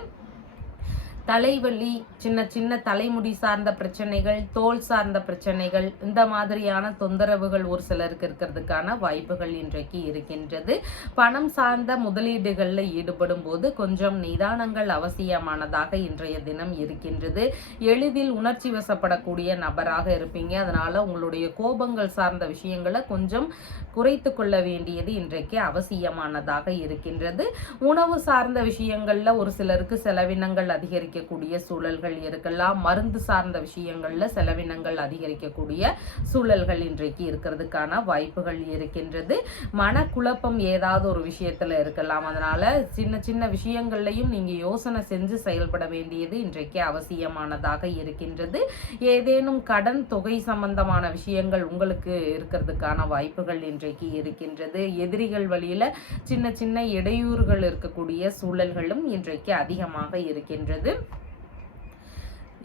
தலைவலி, சின்ன சின்ன தலைமுடி சார்ந்த பிரச்சனைகள், தோல் சார்ந்த பிரச்சனைகள், இந்த மாதிரியான தொந்தரவுகள் ஒரு சிலருக்கு இருக்கிறதுக்கான வாய்ப்புகள் இன்றைக்கு இருக்கின்றது. பணம் சார்ந்த முதலீடுகளில் ஈடுபடும் போது கொஞ்சம் நிதானங்கள் அவசியமானதாக இன்றைய தினம் இருக்கின்றது. எளிதில் உணர்ச்சி வசப்படக்கூடிய நபராக இருப்பீங்க. அதனால உங்களுடைய கோபங்கள் சார்ந்த விஷயங்களை கொஞ்சம் குறைத்து கொள்ள வேண்டியது இன்றைக்கு அவசியமானதாக இருக்கின்றது. உணவு சார்ந்த விஷயங்கள்ல ஒரு சிலருக்கு செலவினங்கள் அதிகரிக்கக்கூடிய சூழல்கள் இருக்கலாம். மருந்து சார்ந்த விஷயங்கள்ல செலவினங்கள் அதிகரிக்கக்கூடிய சூழல்கள் இன்றைக்கு இருக்கிறதுக்கான வாய்ப்புகள் இருக்கின்றது. மனக்குழப்பம் ஏதாவது ஒரு விஷயத்துல இருக்கலாம். அதனால சின்ன சின்ன விஷயங்கள்லையும் நீங்க யோசனை செஞ்சு செயல்பட வேண்டியது இன்றைக்கு அவசியமானதாக இருக்கின்றது. ஏதேனும் கடன் தொகை சம்பந்தமான விஷயங்கள் உங்களுக்கு இருக்கிறதுக்கான வாய்ப்புகள் இன்றைக்கு இருக்கின்றது. எதிரிகள் வழியில சின்ன சின்ன இடையூறுகள் இருக்கக்கூடிய சூழல்களும் இன்றைக்கு அதிகமாக இருக்கின்றது.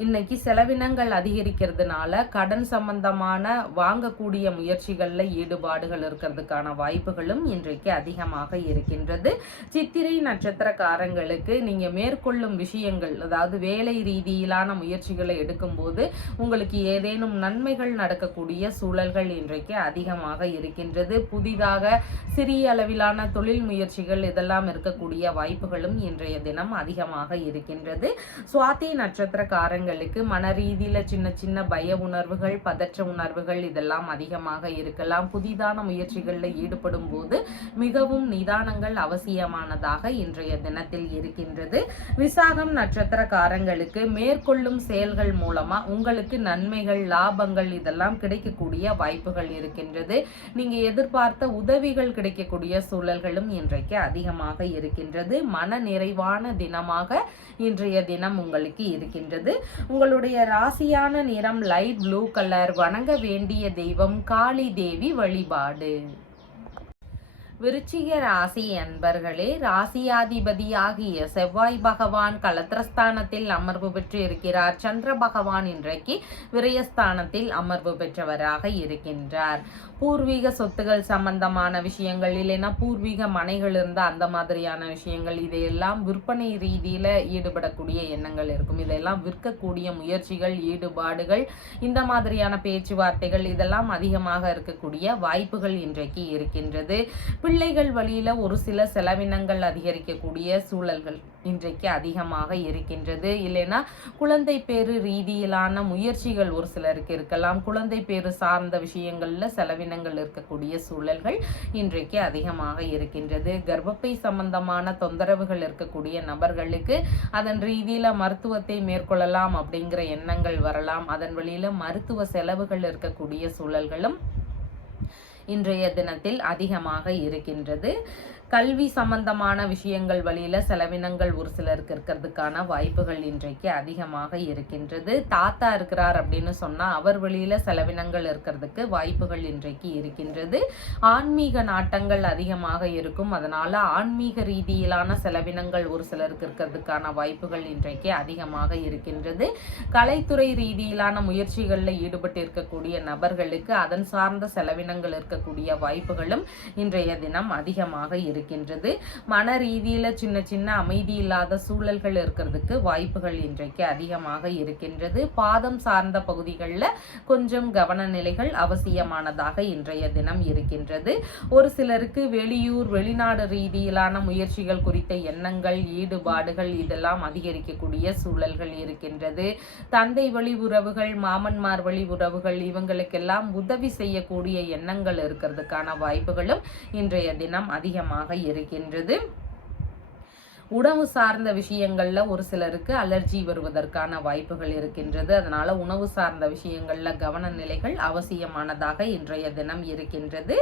இன்னைக்கு செலவினங்கள் அதிகரிக்கிறதுனால கடன் சம்பந்தமான வாங்கக்கூடிய முயற்சிகள்ல ஈடுபாடுகள் இருக்கிறதுக்கான வாய்ப்புகளும் இன்றைக்கு அதிகமாக இருக்கின்றது. சித்திரை நட்சத்திரக்காரங்களுக்கு நீங்க மேற்கொள்ளும் விஷயங்கள், அதாவது வேலை ரீதியிலான முயற்சிகளை எடுக்கும்போது உங்களுக்கு ஏதேனும் நன்மைகள் நடக்கக்கூடிய சூழல்கள் இன்றைக்கு அதிகமாக இருக்கின்றது. புதிதாக சிறிய அளவிலான தொழில் முயற்சிகள் இதெல்லாம் இருக்கக்கூடிய வாய்ப்புகளும் இன்றைய தினம் அதிகமாக இருக்கின்றது. சுவாதி நட்சத்திரக்காரங்க காரங்களுக்கு மன ரீதியில சின்ன சின்ன பய உணர்வுகள், பதற்ற உணர்வுகள் இதெல்லாம் அதிகமாக இருக்கலாம். புதிதான முயற்சிகளில் ஈடுபடும் போது மிகவும் நிதானங்கள் அவசியமானதாக இன்றைய தினத்தில் இருக்கின்றது. விசாகம் நட்சத்திரக்காரங்களுக்கு மேற்கொள்ளும் செயல்கள் மூலமா உங்களுக்கு நன்மைகள், லாபங்கள் இதெல்லாம் கிடைக்கக்கூடிய வாய்ப்புகள் இருக்கின்றது. நீங்க எதிர்பார்த்த உதவிகள் கிடைக்கக்கூடிய சூழல்களும் இன்றைக்கு அதிகமாக இருக்கின்றது. மன நிறைவான தினமாக இன்றைய தினம் உங்களுக்கு இருக்கின்றது. உங்களுடைய ராசியான நிறம் லைட் ப்ளூ கலர். வணங்க வேண்டிய தெய்வம் காளி தேவி வழிபாடு. விருச்சிக ராசி அன்பர்களே, ராசியாதிபதியாகிய செவ்வாய் பகவான் கலத்திரஸ்தானத்தில் அமர்வு பெற்று இருக்கிறார். சந்திர பகவான் இன்றைக்கு விரயஸ்தானத்தில் அமர்வு பெற்றவராக இருக்கின்றார். பூர்வீக சொத்துகள் சம்பந்தமான விஷயங்கள், இல்லைன்னா பூர்வீக மனைகள் இருந்தால் அந்த மாதிரியான விஷயங்கள், இதையெல்லாம் விற்பனை ரீதியில ஈடுபடக்கூடிய எண்ணங்கள் இருக்கும். இதெல்லாம் விற்கக்கூடிய முயற்சிகள், ஈடுபாடுகள், இந்த மாதிரியான பேச்சுவார்த்தைகள் இதெல்லாம் அதிகமாக இருக்கக்கூடிய வாய்ப்புகள் இன்றைக்கு இருக்கின்றது. பிள்ளைகள் வழியில ஒரு சில செலவினங்கள் அதிகரிக்கக்கூடிய சூழல்கள் இன்றைக்கு அதிகமாக இருக்கின்றது. இல்லைன்னா குழந்தை பேரு ரீதியிலான முயற்சிகள் ஒரு சிலருக்கு இருக்கலாம். குழந்தை பேரு சார்ந்த விஷயங்கள்ல செலவினங்கள் இருக்கக்கூடிய சூழல்கள் இன்றைக்கு அதிகமாக இருக்கின்றது. கர்ப்பப்பை சம்பந்தமான தொந்தரவுகள் இருக்கக்கூடிய நபர்களுக்கு அதன் ரீதியில மருத்துவத்தை மேற்கொள்ளலாம் அப்படிங்கிற எண்ணங்கள் வரலாம். அதன் வழியில மருத்துவ செலவுகள் இருக்கக்கூடிய சூழல்களும் இன்றைய தினத்தில் அதிகமாக இருக்கின்றது. கல்வி சம்பந்தமான விஷயங்கள் வழியில செலவினங்கள் ஒரு சிலருக்கு இருக்கிறதுக்கான வாய்ப்புகள் இன்றைக்கு அதிகமாக இருக்கின்றது. தாத்தா இருக்கிறார் அப்படின்னு சொன்னா அவர் வழியில செலவினங்கள் இருக்கிறதுக்கு வாய்ப்புகள் இன்றைக்கு இருக்கின்றது. ஆன்மீக நாட்டங்கள் அதிகமாக இருக்கும். அதனால ஆன்மீக ரீதியிலான செலவினங்கள் ஒரு சிலருக்கு இருக்கிறதுக்கான வாய்ப்புகள் இன்றைக்கு அதிகமாக இருக்கின்றது. கலைத்துறை ரீதியிலான முயற்சிகளில் ஈடுபட்டு இருக்கக்கூடிய நபர்களுக்கு அதன் சார்ந்த செலவினங்கள் இருக்கக்கூடிய வாய்ப்புகளும் இன்றைய தினம் அதிகமாக இருக்கின்றது. மன ரீதியில சின்ன சின்ன அமைதி இல்லாத சூழல்கள் இருக்கிறதுக்கு வாய்ப்புகள் இன்றைக்கு அதிகமாக இருக்கின்றது. பாதம் சார்ந்த பகுதிகளில் கொஞ்சம் கவன நிலைகள் அவசியமானதாக இன்றைய தினம் இருக்கின்றது. ஒரு சிலருக்கு வெளியூர், வெளிநாடு ரீதியிலான முயற்சிகள் குறித்த எண்ணங்கள், ஈடுபாடுகள் இதெல்லாம் அதிகரிக்கக்கூடிய சூழல்கள் இருக்கின்றது. தந்தை வழி உறவுகள், மாமன்மார் வழி உறவுகள் இவங்களுக்கெல்லாம் உதவி செய்யக்கூடிய எண்ணங்கள் இருக்கிறதுக்கான வாய்ப்புகளும் இன்றைய தினம் அதிகமாக இருக்கின்றது. உணவு சார்ந்த விஷயங்கள்ல ஒரு சிலருக்கு அலர்ஜி வருவதற்கான வாய்ப்புகள் இருக்கின்றது. அதனால உணவு சார்ந்த விஷயங்கள்ல கவன நிலைகள் அவசியமானதாக இன்றைய தினம் இருக்கின்றது.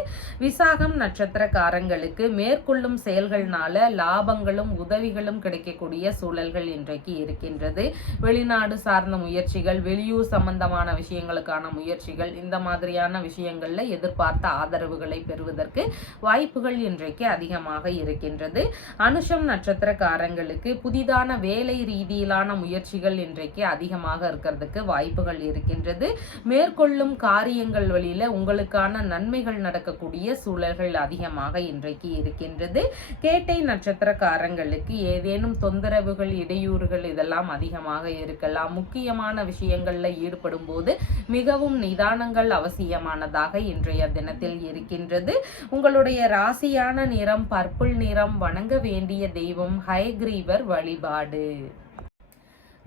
விசாகம் நட்சத்திரக்காரங்களுக்கு மேற்கொள்ளும் செயல்கள்னால லாபங்களும் உதவிகளும் கிடைக்கக்கூடிய சூழல்கள் இன்றைக்கு இருக்கின்றது. வெளிநாடு சார்ந்த முயற்சிகள், வெளியூர் சம்பந்தமான விஷயங்களுக்கான முயற்சிகள், இந்த மாதிரியான விஷயங்கள்ல எதிர்பார்த்த ஆதரவுகளை பெறுவதற்கு வாய்ப்புகள் இன்றைக்கு அதிகமாக இருக்கின்றது. அனுஷம் நட்சத்திர காரங்களுக்கு புதிதான வேலை ரீதியிலான முயற்சிகள் இன்றைக்கு அதிகமாக இருக்கிறதுக்கு வாய்ப்புகள் இருக்கின்றது. மேற்கொள்ளும் காரியங்கள் வழியில உங்களுக்கான நன்மைகள் நடக்கக்கூடிய சூழல்கள் அதிகமாக இன்றைக்கு இருக்கின்றது. கேட்டை நட்சத்திரக்காரங்களுக்கு ஏதேனும் தொந்தரவுகள், இடையூறுகள் இதெல்லாம் அதிகமாக இருக்கலாம். முக்கியமான விஷயங்கள்ல ஈடுபடும் போது மிகவும் நிதானங்கள் அவசியமானதாக இன்றைய தினத்தில் இருக்கின்றது. உங்களுடைய ராசியான நிறம் பர்பிள் நிறம். வணங்க வேண்டிய தெய்வம் ஹயக்ரீவர் வழிபாடு.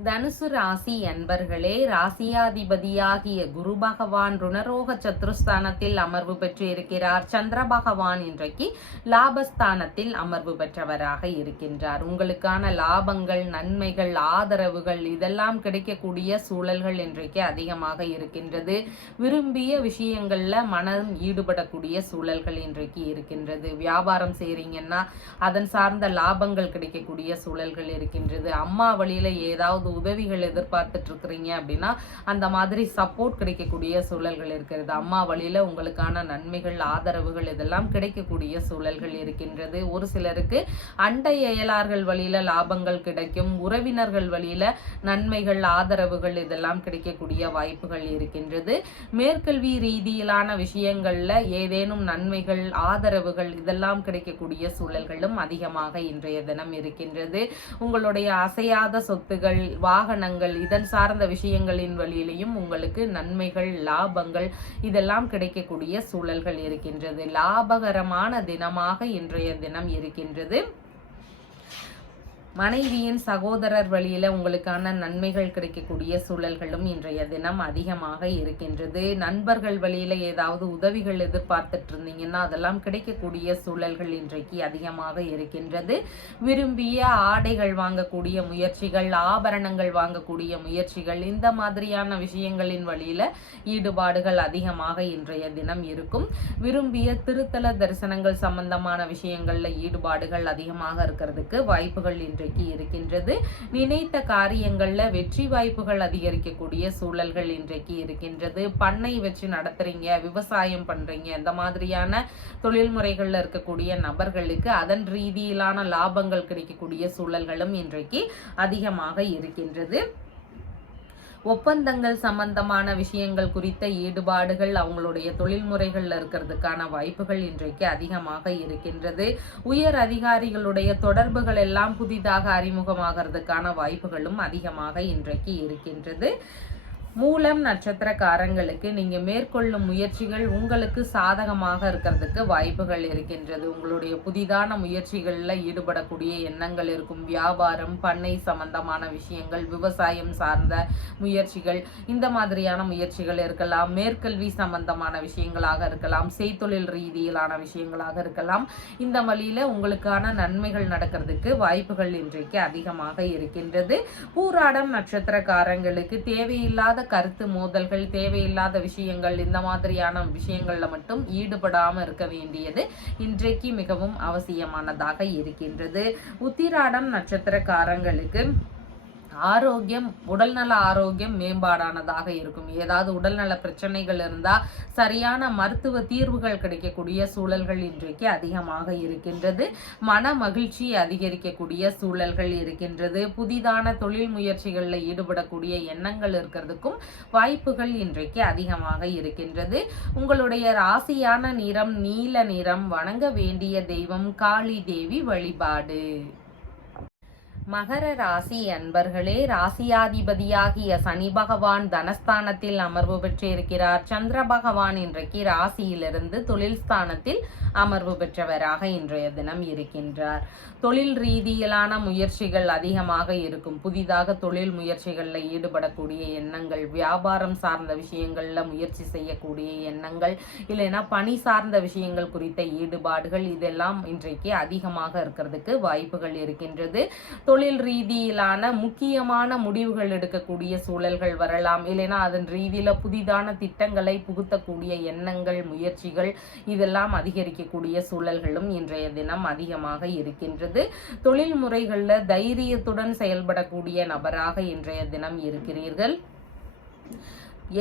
தனுசு ராசி அன்பர்களே, ராசியாதிபதியாகிய குரு பகவான் ருணரோக சத்ருஸ்தானத்தில் அமர்வு பெற்று இருக்கிறார். சந்திர பகவான் இன்றைக்கு லாபஸ்தானத்தில் அமர்வு பெற்றவராக இருக்கின்றார். உங்களுக்கான லாபங்கள், நன்மைகள், ஆதரவுகள் இதெல்லாம் கிடைக்கக்கூடிய சூழல்கள் இன்றைக்கு அதிகமாக இருக்கின்றது. விரும்பிய விஷயங்கள்ல மனம் ஈடுபடக்கூடிய சூழல்கள் இன்றைக்கு இருக்கின்றது. வியாபாரம் செய்றீங்கன்னா அதன் சார்ந்த லாபங்கள் கிடைக்கக்கூடிய சூழல்கள் இருக்கின்றது. அம்மா வழியில ஏதாவது உதவிகள் எதிர்பார்த்துட்டு இருக்கிறீங்க அப்படின்னா அந்த மாதிரி சப்போர்ட் கிடைக்கக்கூடிய சூழல்கள் இருக்கிறது. அம்மா வழியில உங்களுக்கான நன்மைகள், ஆதரவுகள் இதெல்லாம் கிடைக்கக்கூடிய சூழல்கள் இருக்கின்றது. ஒரு சிலருக்கு அண்டை அயலார்கள் வழியில லாபங்கள் கிடைக்கும். உறவினர்கள் வழியில நன்மைகள், ஆதரவுகள் இதெல்லாம் கிடைக்கக்கூடிய வாய்ப்புகள் இருக்கின்றது. மேற்கல்வி ரீதியிலான விஷயங்கள்ல ஏதேனும் நன்மைகள், ஆதரவுகள் இதெல்லாம் கிடைக்கக்கூடிய சூழல்களும் அதிகமாக இன்றைய தினம் இருக்கின்றது. உங்களுடைய அசையாத சொத்துகள், வாகனங்கள் இதன் சார்ந்த விஷயங்களின் வழியிலையும் உங்களுக்கு நன்மைகள், லாபங்கள் இதெல்லாம் கிடைக்கக்கூடிய சூழல்கள் இருக்கின்றது. லாபகரமான தினமாக இன்றைய தினம் இருக்கின்றது. மனைவியின் சகோதரர் வழியில உங்களுக்கான நன்மைகள் கிடைக்கக்கூடிய சூழல்களும் இன்றைய தினம் அதிகமாக இருக்கின்றது. நண்பர்கள் வழியில ஏதாவது உதவிகள் எதிர்பார்த்துட்டு இருந்தீங்கன்னா அதெல்லாம் கிடைக்கக்கூடிய சூழல்கள் இன்றைக்கு அதிகமாக இருக்கின்றது. விரும்பிய ஆடைகள் வாங்கக்கூடிய முயற்சிகள், ஆபரணங்கள் வாங்கக்கூடிய முயற்சிகள், இந்த மாதிரியான விஷயங்களின் வழியில ஈடுபாடுகள் அதிகமாக இன்றைய தினம் இருக்கும். விரும்பிய திருத்தல தரிசனங்கள் சம்பந்தமான விஷயங்கள்ல ஈடுபாடுகள் அதிகமாக இருக்கிறதுக்கு வாய்ப்புகள் இன்றைக்கு இருக்கின்றது. நினைத்த காரியங்கள்ல வெற்றி வாய்ப்புகள் அதிகரிக்கக்கூடிய சூழல்கள் இன்றைக்கு இருக்கின்றது. பண்ணை வச்சு நடத்துறீங்க, விவசாயம் பண்றீங்க, இந்த மாதிரியான தொழில் முறைகள்ல இருக்கக்கூடிய நபர்களுக்கு அதன் ரீதியிலான லாபங்கள் கிடைக்கக்கூடிய சூழல்களும் இன்றைக்கு அதிகமாக இருக்கின்றது. ஒப்பந்தங்கள் சம்பந்தமான விஷயங்கள் குறித்த ஈடுபாடுகள் அவங்களுடைய தொழில் முறைகள்ல இருக்கிறதுக்கான வாய்ப்புகள் இன்றைக்கு அதிகமாக இருக்கின்றது. உயர் அதிகாரிகளுடைய தொடர்புகள் எல்லாம் புதிதாக அறிமுகமாகிறதுக்கான வாய்ப்புகளும் அதிகமாக இன்றைக்கு இருக்கின்றது. மூலம் நட்சத்திரக்காரங்களுக்கு நீங்க மேற்கொள்ளும் முயற்சிகள் உங்களுக்கு சாதகமாக இருக்கிறதுக்கு வாய்ப்புகள் இருக்கின்றது. உங்களுடைய புதிதான முயற்சிகள்ல ஈடுபடக்கூடிய எண்ணங்கள் இருக்கும். வியாபாரம், பண்ணை சம்பந்தமான விஷயங்கள், விவசாயம் சார்ந்த முயற்சிகள், இந்த மாதிரியான முயற்சிகள் இருக்கலாம். மேற்கல்வி சம்பந்தமான விஷயங்களாக இருக்கலாம். செய்தொழில் ரீதியிலான விஷயங்களாக இருக்கலாம். இந்த வழியில உங்களுக்கான நன்மைகள் நடக்கிறதுக்கு வாய்ப்புகள் இன்றைக்கு அதிகமாக இருக்கின்றது. பூராடம் நட்சத்திரக்காரங்களுக்கு தேவையில்லாத கருத்து மோதல்கள், தேவையில்லாத விஷயங்கள், இந்த மாதிரியான விஷயங்கள்ல மட்டும் ஈடுபடாம இருக்க வேண்டியது இன்றைக்கு மிகவும் அவசியமானதாக இருக்கின்றது. உத்திராடம் நட்சத்திரக்காரங்களுக்கு ஆரோக்கியம், உடல்நல ஆரோக்கியம் மேம்பாடானதாக இருக்கும். ஏதாவது உடல்நல பிரச்சனைகள் இருந்தா சரியான மருத்துவ தீர்வுகள் கிடைக்கக்கூடிய சூழல்கள் இன்றைக்கு அதிகமாக இருக்கின்றது. மன மகிழ்ச்சி அதிகரிக்கக்கூடிய சூழல்கள் இருக்கின்றது. புதிதான தொழில் முயற்சிகளில் ஈடுபடக்கூடிய எண்ணங்கள் இருக்கிறதுக்கும் வாய்ப்புகள் இன்றைக்கு அதிகமாக இருக்கின்றது. உங்களுடைய ராசியான நிறம் நீல நிறம். வணங்க வேண்டிய தெய்வம் காளி தேவி வழிபாடு. மகர ராசி அன்பர்களே, ராசியாதிபதியாகிய சனி பகவான் தனஸ்தானத்தில் அமர்வு பெற்றிருக்கிறார். சந்திர பகவான் இன்றைக்கு ராசியிலிருந்து தொழில் ஸ்தானத்தில் அமர்வு பெற்றவராக இன்றைய தினம் இருக்கின்றார். தொழில் ரீதியிலான முயற்சிகள் அதிகமாக இருக்கும். புதிதாக தொழில் முயற்சிகளில் ஈடுபடக்கூடிய எண்ணங்கள், வியாபாரம் சார்ந்த விஷயங்கள்ல முயற்சி செய்யக்கூடிய எண்ணங்கள், இல்லைன்னா பணி சார்ந்த விஷயங்கள் குறித்த ஈடுபாடுகள், இதெல்லாம் இன்றைக்கு அதிகமாக இருக்கிறதுக்கு வாய்ப்புகள் இருக்கின்றது. தொழில் ரீதியிலான முக்கியமான முடிவுகள் எடுக்கக்கூடிய சூழல்கள் வரலாம். இல்லைன்னா அதன் ரீதியில புதிதான திட்டங்களை புகுத்தக்கூடிய எண்ணங்கள், முயற்சிகள், இதெல்லாம் அதிகரிக்கக்கூடிய சூழல்களும் இன்றைய தினம் அதிகமாக இருக்கின்றது. தொழில் முறைகள்ல தைரியத்துடன் செயல்படக்கூடிய நபராக இன்றைய தினம் இருக்கிறீர்கள்.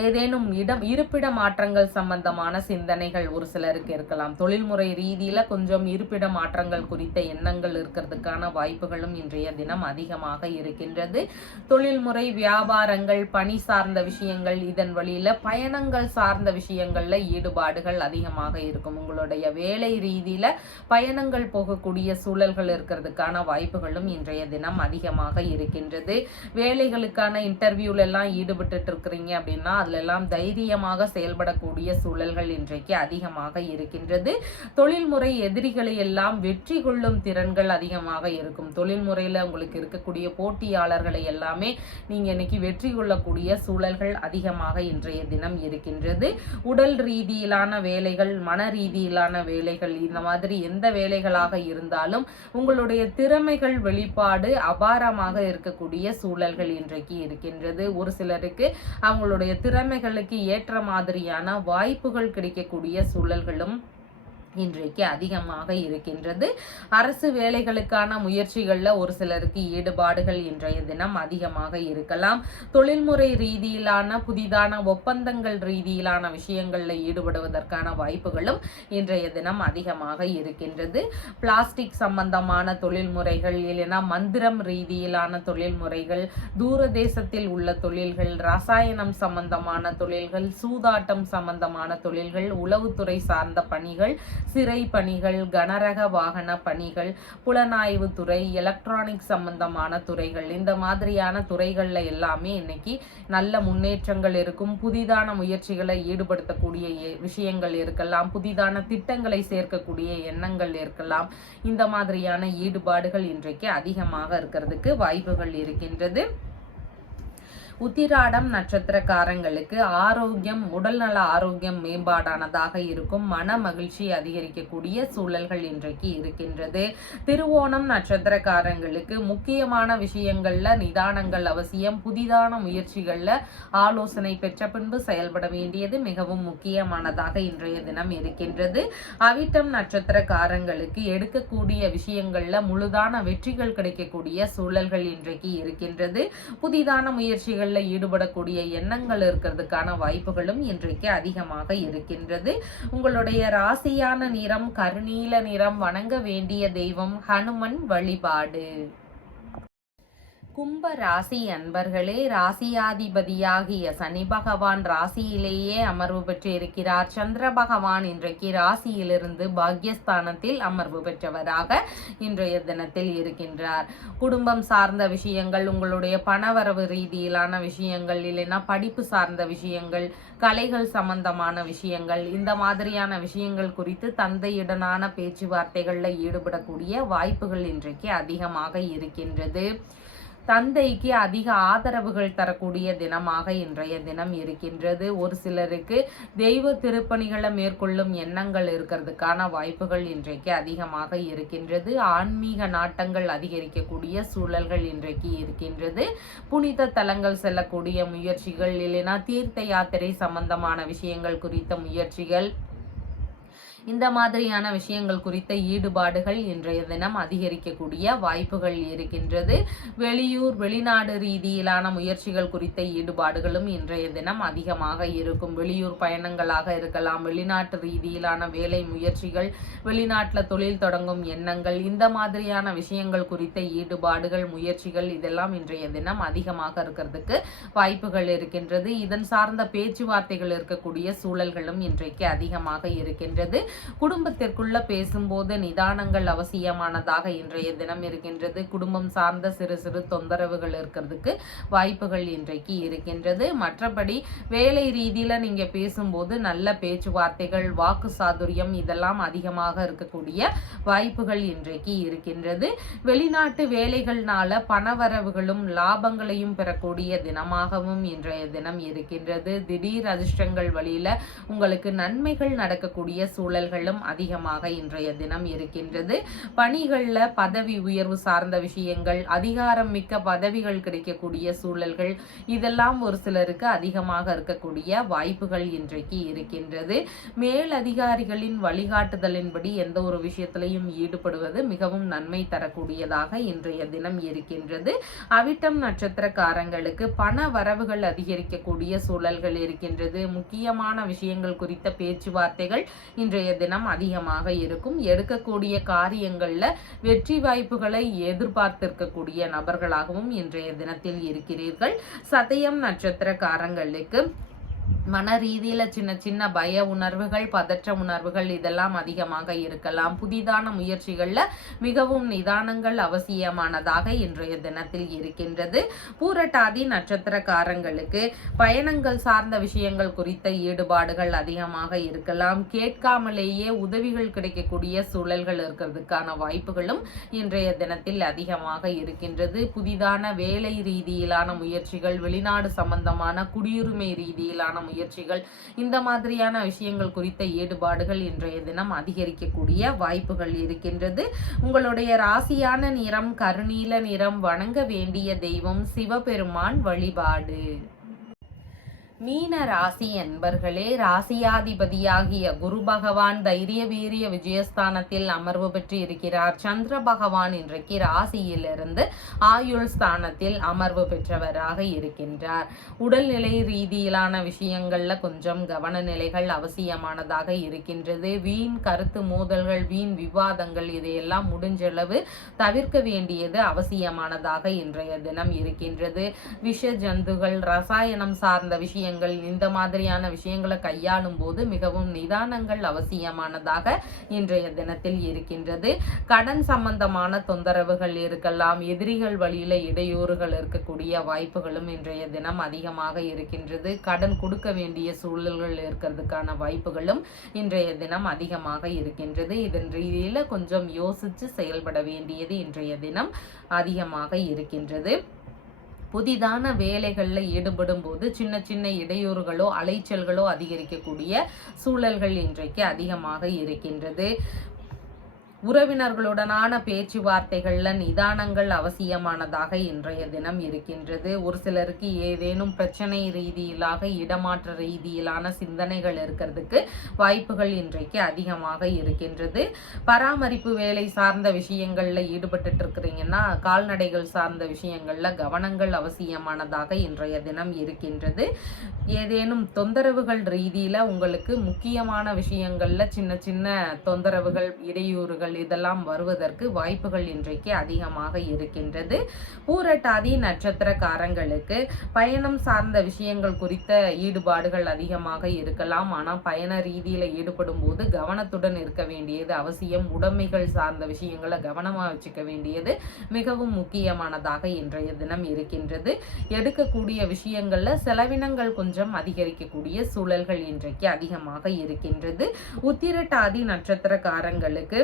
ஏதேனும் இருப்பிட மாற்றங்கள் சம்பந்தமான சிந்தனைகள் ஒரு சிலருக்கு இருக்கலாம். தொழில்முறை ரீதியில கொஞ்சம் இருப்பிட மாற்றங்கள் குறித்த எண்ணங்கள் இருக்கிறதுக்கான வாய்ப்புகளும் இன்றைய தினம் அதிகமாக இருக்கின்றது. தொழில்முறை வியாபாரங்கள், பணி சார்ந்த விஷயங்கள், இதன் வழியில பயணங்கள் சார்ந்த விஷயங்கள்ல ஈடுபாடுகள் அதிகமாக இருக்கும். உங்களுடைய வேலை ரீதியில பயணங்கள் போகக்கூடிய சூழல்கள் இருக்கிறதுக்கான வாய்ப்புகளும் இன்றைய தினம் அதிகமாக இருக்கின்றது. வேலைகளுக்கான இன்டர்வியூல எல்லாம் ஈடுபட்டு இருக்கிறீங்க அப்படின்னா அதுல எல்லாம் தைரியமாக செயல்படக்கூடிய சூழல்கள் இன்றைக்கு அதிகமாக இருக்கின்றது. தொழில்முறை எதிரிகளை எல்லாம் வெற்றி கொள்ளும் திறன்கள் அதிகமாக இருக்கும். தொழில்முறையில உங்களுக்கு இருக்கக்கூடிய போட்டியாளர்களை எல்லாமே நீங்க இன்னைக்கு வெற்றி கொள்ளக்கூடிய சூழல்கள் அதிகமாக இன்றைய தினம் இருக்கின்றது. உடல் ரீதியிலான வேலைகள், மன ரீதியிலான வேலைகள், இந்த மாதிரி எந்த வேலைகளாக இருந்தாலும் உங்களுடைய திறமைகள் வெளிப்பாடு அபாரமாக இருக்கக்கூடிய சூழல்கள் இன்றைக்கு இருக்கின்றது. ஒரு சிலருக்கு அவங்களுடைய திறமைகளுக்கு ஏற்ற மாதிரியான வாய்ப்புகள் கிடைக்கக்கூடிய சூழல்களும் இன்றைக்கு அதிகமாக இருக்கின்றது. அரசு வேலைகளுக்கான முயற்சிகள்ல ஒரு சிலருக்கு ஈடுபாடுகள் இன்றைய தினம் அதிகமாக இருக்கலாம். தொழில்முறை ரீதியிலான புதிதான ஒப்பந்தங்கள் ரீதியிலான விஷயங்கள்ல ஈடுபடுவதற்கான வாய்ப்புகளும் இன்றைய தினம் அதிகமாக இருக்கின்றது. பிளாஸ்டிக் சம்பந்தமான தொழில் முறைகள், இல்லைன்னா மந்திரம் ரீதியிலான தொழில் முறைகள், தூர தேசத்தில் உள்ள தொழில்கள், ரசாயனம் சம்பந்தமான தொழில்கள், சூதாட்டம் சம்பந்தமான தொழில்கள், உளவுத்துறை சார்ந்த பணிகள், சிறை பணிகள், கனரக வாகன பணிகள், புலனாய்வு துறை, எலக்ட்ரானிக் சம்பந்தமான துறைகள், இந்த மாதிரியான துறைகள்ல எல்லாமே இன்னைக்கு நல்ல முன்னேற்றங்கள் இருக்கும். புதிதான முயற்சிகளை ஈடுபடுத்தக்கூடிய விஷயங்கள் இருக்கலாம், புதிதான திட்டங்களை சேர்க்கக்கூடிய எண்ணங்கள் இருக்கலாம். இந்த மாதிரியான ஈடுபாடுகள் இன்றைக்கு அதிகமாக இருக்கிறதுக்கு வாய்ப்புகள் இருக்கின்றது. உத்திராடம் நட்சத்திரக்காரங்களுக்கு ஆரோக்கியம், உடல்நல ஆரோக்கியம் மேம்பாடானதாக இருக்கும். மன மகிழ்ச்சி அதிகரிக்கக்கூடிய சூழல்கள் இன்றைக்கு இருக்கின்றது. திருவோணம் நட்சத்திரக்காரங்களுக்கு முக்கியமான விஷயங்கள்ல நிதானங்கள் அவசியம். புதிதான முயற்சிகள்ல ஆலோசனை பெற்ற பின்பு செயல்பட வேண்டியது மிகவும் முக்கியமானதாக இன்றைய தினம் இருக்கின்றது. அவிட்டம் நட்சத்திரக்காரங்களுக்கு எடுக்கக்கூடிய விஷயங்கள்ல முழுதான வெற்றிகள் கிடைக்கக்கூடிய சூழல்கள் இன்றைக்கு இருக்கின்றது. புதிதான முயற்சிகள் ஈடுபடக்கூடிய எண்ணங்கள் இருக்கிறதுக்கான வாய்ப்புகளும் இன்றைக்கு அதிகமாக இருக்கின்றது. உங்களுடைய ராசியான நிறம் கருநீல நிறம். வணங்க வேண்டிய தெய்வம் ஹனுமன் வழிபாடு. கும்ப ராசி அன்பர்களே, ராசியாதிபதியாகிய சனி பகவான் ராசியிலேயே அமர்வு பெற்று இருக்கிறார். சந்திர பகவான் இன்றைக்கு ராசியிலிருந்து பாக்யஸ்தானத்தில் அமர்வு பெற்றவராக இன்றைய தினத்தில் இருக்கின்றார். குடும்பம் சார்ந்த விஷயங்கள், உங்களுடைய பணவரவு ரீதியிலான விஷயங்கள், இல்லைன்னா படிப்பு சார்ந்த விஷயங்கள், கலைகள் சம்பந்தமான விஷயங்கள், இந்த மாதிரியான விஷயங்கள் குறித்து தந்தையுடனான பேச்சுவார்த்தைகள்ல ஈடுபடக்கூடிய வாய்ப்புகள் இன்றைக்கு அதிகமாக இருக்கின்றது. தந்தைக்கு அதிக ஆதரவுகள் தரக்கூடிய தினமாக இன்றைய தினம் இருக்கின்றது. ஒரு சிலருக்கு தெய்வ திருப்பணிகளை மேற்கொள்ளும் எண்ணங்கள் இருக்கிறதுக்கான வாய்ப்புகள் இன்றைக்கு அதிகமாக இருக்கின்றது. ஆன்மீக நாட்டங்கள் அதிகரிக்கக்கூடிய சூழல்கள் இன்றைக்கு இருக்கின்றது. புனித தலங்கள் செல்லக்கூடிய முயற்சிகள், இல்லைன்னா தீர்த்த யாத்திரை சம்பந்தமான விஷயங்கள் குறித்த முயற்சிகள், இந்த மாதிரியான விஷயங்கள் குறித்த ஈடுபாடுகள் இன்றைய தினம் அதிகரிக்கக்கூடிய வாய்ப்புகள் இருக்கின்றது. வெளியூர், வெளிநாடு ரீதியிலான முயற்சிகள் குறித்த ஈடுபாடுகளும் இன்றைய தினம் அதிகமாக இருக்கும். வெளியூர் பயணங்களாக இருக்கலாம், வெளிநாட்டு ரீதியிலான வேலை முயற்சிகள், வெளிநாட்டில் தொழில் தொடங்கும் எண்ணங்கள், இந்த மாதிரியான விஷயங்கள் குறித்த ஈடுபாடுகள், முயற்சிகள் இதெல்லாம் இன்றைய தினம் அதிகமாக இருக்கிறதுக்கு வாய்ப்புகள் இருக்கின்றது. இதன் சார்ந்த பேச்சுவார்த்தைகள் இருக்கக்கூடிய சூழல்களும் இன்றைக்கு அதிகமாக இருக்கின்றது. குடும்பத்திற்குள்ள பேசும்போது நிதானங்கள் அவசியமானதாக இன்றைய தினம் இருக்கின்றது. குடும்பம் சார்ந்த சிறு சிறு தொந்தரவுகள் இருக்கிறதுக்கு வாய்ப்புகள் இன்றைக்கு இருக்கின்றது. மற்றபடி வேலை ரீதியில நீங்க பேசும்போது நல்ல பேச்சுவார்த்தைகள், வாக்கு சாதுரியம் இதெல்லாம் அதிகமாக இருக்கக்கூடிய வாய்ப்புகள் இன்றைக்கு இருக்கின்றது. வெளிநாட்டு வேலைகள்னால பணவரவுகளும் லாபங்களையும் பெறக்கூடிய தினமாகவும் இன்றைய தினம் இருக்கின்றது. திடீர் அதிர்ஷ்டங்கள் வழியில உங்களுக்கு நன்மைகள் நடக்கக்கூடிய சூழல் அதிகமாக இன்றைய தினம் இருக்கின்றது. பணிகள்ல பதவி உயர்வு சார்ந்த விஷயங்கள், அதிகாரம் மிக்க பதவிகள் கிடைக்கக்கூடிய சூழல்கள் இதெல்லாம் ஒரு சிலருக்கு அதிகமாக இருக்கக்கூடிய வாய்ப்புகள் இன்றைக்கு இருக்கின்றது. மேல் அதிகாரிகளின் வழிகாட்டுதலின்படி எந்த ஒரு விஷயத்திலையும் ஈடுபடுவது மிகவும் நன்மை தரக்கூடியதாக இன்றைய தினம் இருக்கின்றது. அவிட்டம் நட்சத்திரக்காரங்களுக்கு பண வரவுகள் அதிகரிக்கக்கூடிய சூழல்கள் இருக்கின்றது. முக்கியமான விஷயங்கள் குறித்த பேச்சுவார்த்தைகள் இன்றைய தினம் அதிகமாக இருக்கும். எடுக்கக்கூடிய காரியங்கள்ல வெற்றி வாய்ப்புகளை எதிர்பார்த்திருக்கக்கூடிய நபர்களாகவும் இன்றைய தினத்தில் இருக்கிறீர்கள். சதயம் நட்சத்திரக்காரங்களுக்கு மன ரீதியில சின்ன சின்ன பய உணர்வுகள், பதற்ற உணர்வுகள் இதெல்லாம் அதிகமாக இருக்கலாம். புதிதான முயற்சிகள்ல மிகவும் நிதானங்கள் அவசியமானதாக இன்றைய தினத்தில் இருக்கின்றது. பூரட்டாதி நட்சத்திரக்காரங்களுக்கு பயணங்கள் சார்ந்த விஷயங்கள் குறித்த ஈடுபாடுகள் அதிகமாக இருக்கலாம். கேட்காமலேயே உதவிகள் கிடைக்கக்கூடிய சூழல்கள் இருக்கிறதுக்கான வாய்ப்புகளும் இன்றைய தினத்தில் அதிகமாக இருக்கின்றது. புதிதான வேலை ரீதியிலான முயற்சிகள், வெளிநாடு சம்பந்தமான குடியுரிமை ரீதியிலான முயற்சிகள், இந்த மாதிரியான விஷயங்கள் குறித்த ஈடுபாடுகள் இன்றைய தினம் அதிகரிக்கக்கூடிய வாய்ப்புகள் இருக்கின்றது. உங்களுடைய ராசியான நிறம் கருநீல நிறம். வணங்க வேண்டிய தெய்வம் சிவபெருமான் வழிபாடு. மீன ராசி என்பர்களே, ராசியாதிபதியாகிய குரு பகவான் தைரிய வீரிய விஜயஸ்தானத்தில் அமர்வு பெற்று இருக்கிறார். சந்திர பகவான் இன்றைக்கு ராசியிலிருந்து ஆயுள் ஸ்தானத்தில் அமர்வு பெற்றவராக இருக்கின்றார். உடல்நிலை ரீதியிலான விஷயங்கள்ல கொஞ்சம் கவனநிலைகள் அவசியமானதாக இருக்கின்றது. வீண் கருத்து மோதல்கள், வீண் விவாதங்கள் இதையெல்லாம் முடிஞ்சளவு தவிர்க்க வேண்டியது அவசியமானதாக இன்றைய தினம் இருக்கின்றது. விஷ ஜந்துகள், ரசாயனம் சார்ந்த விஷயம் விஷயங்கள் இந்த மாதிரியான விஷயங்களை கையாளும் போது மிகவும் நிதானங்கள் அவசியமானதாக இன்றைய தினத்தில் இருக்கின்றது. கடன் சம்பந்தமான தொந்தரவுகள் இருக்கலாம், எதிரிகள் வழியில இடையூறுகள் இருக்கக்கூடிய வாய்ப்புகளும் இன்றைய தினம் அதிகமாக இருக்கின்றது. கடன் கொடுக்க வேண்டிய சூழல்கள் இருக்கிறதுக்கான வாய்ப்புகளும் இன்றைய தினம் அதிகமாக இருக்கின்றது. இதன் ரீதியில கொஞ்சம் யோசிச்சு செயல்பட வேண்டியது இன்றைய தினம் அதிகமாக இருக்கின்றது. புதிதான வேலைகளில் ஈடுபடும் போது சின்ன சின்ன இடையூறுகளோ அலைச்சல்களோ அதிகரிக்கக்கூடிய சூழல்கள் இன்றைக்கு அதிகமாக இருக்கின்றது. உறவினர்களுடனான பேச்சுவார்த்தைகள்ல நிதானங்கள் அவசியமானதாக இன்றைய தினம் இருக்கின்றது. ஒரு சிலருக்கு ஏதேனும் பிரச்சனை ரீதியிலாக இடமாற்ற ரீதியிலான சிந்தனைகள் இருக்கிறதுக்கு வாய்ப்புகள் இன்றைக்கு அதிகமாக இருக்கின்றது. பராமரிப்பு வேலை சார்ந்த விஷயங்கள்ல ஈடுபட்டு இருக்கிறீங்கன்னா கால்நடைகள் சார்ந்த விஷயங்கள்ல கவனங்கள் அவசியமானதாக இன்றைய தினம் இருக்கின்றது. ஏதேனும் தொந்தரவுகள் ரீதியில உங்களுக்கு முக்கியமான விஷயங்கள்ல சின்ன சின்ன தொந்தரவுகள் இடையூறுகள் இதெல்லாம் வருவதற்கு வாய்ப்புகள் இன்றைக்கு அதிகமாக இருக்கின்றது. பூரட்டாதி நட்சத்திரக்காரங்களுக்கு பயணம் சார்ந்த விஷயங்கள் குறித்த ஈடுபாடுகள் அதிகமாக இருக்கலாம். ஆனால் பயண ரீதியில ஈடுபடும் போது கவனத்துடன் இருக்க வேண்டியது அவசியம். உடைமைகள் சார்ந்த விஷயங்களை கவனமா வச்சுக்க வேண்டியது மிகவும் முக்கியமானதாக இன்றைய தினம் இருக்கின்றது. எடுக்கக்கூடிய விஷயங்கள்ல செலவினங்கள் கொஞ்சம் அதிகரிக்கக்கூடிய சூழல்கள் இன்றைக்கு அதிகமாக இருக்கின்றது. உத்திரட்டாதி நட்சத்திரக்காரங்களுக்கு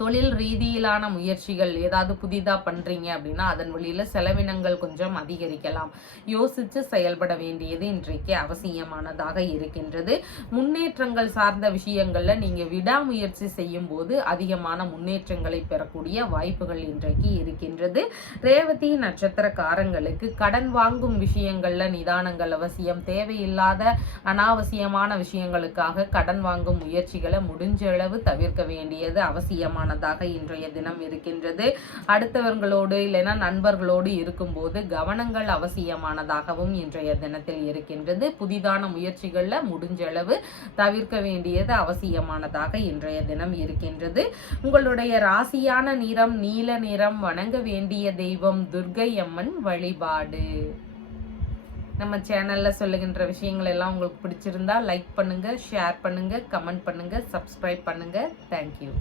தொழில் ரீதியிலான முயற்சிகள் ஏதாவது புதிதாக பண்ணுறீங்க அப்படின்னா அதன் வழியில் செலவினங்கள் கொஞ்சம் அதிகரிக்கலாம். யோசித்து செயல்பட வேண்டியது இன்றைக்கு அவசியமானதாக இருக்கின்றது. முன்னேற்றங்கள் சார்ந்த விஷயங்களில் நீங்கள் விடாமுயற்சி செய்யும் போது அதிகமான முன்னேற்றங்களை பெறக்கூடிய வாய்ப்புகள் இன்றைக்கு இருக்கின்றது. ரேவதி நட்சத்திரக்காரங்களுக்கு கடன் வாங்கும் விஷயங்களில் நிதானங்கள் அவசியம். தேவையில்லாத அனாவசியமான விஷயங்களுக்காக கடன் வாங்கும் முயற்சிகளை முடிஞ்ச அளவு தவிர்க்க வேண்டியது அவசியமான இன்றைய தினம் இருக்கின்றது. அடுத்தவர்களோடு இல்லைன்னா நண்பர்களோடு இருக்கும்போது கவனங்கள் அவசியமானதாகவும் இன்றைய தினத்தில் இருக்கின்றது. புதிதான முயற்சிகள்ல முடிஞ்ச அளவு தவிர்க்க வேண்டியது அவசியமானதாக இன்றைய தினம் இருக்கின்றது. உங்களுடைய ராசியான நிறம் நீல நிறம். வணங்க வேண்டிய தெய்வம் துர்க்கை அம்மன் வழிபாடு. நம்ம சேனல்ல சொல்லுகின்ற விஷயங்கள் எல்லாம் உங்களுக்கு பிடிச்சிருந்தா லைக் பண்ணுங்க, ஷேர் பண்ணுங்க, கமெண்ட் பண்ணுங்க, சப்ஸ்கிரைப் பண்ணுங்க. தேங்க்யூ.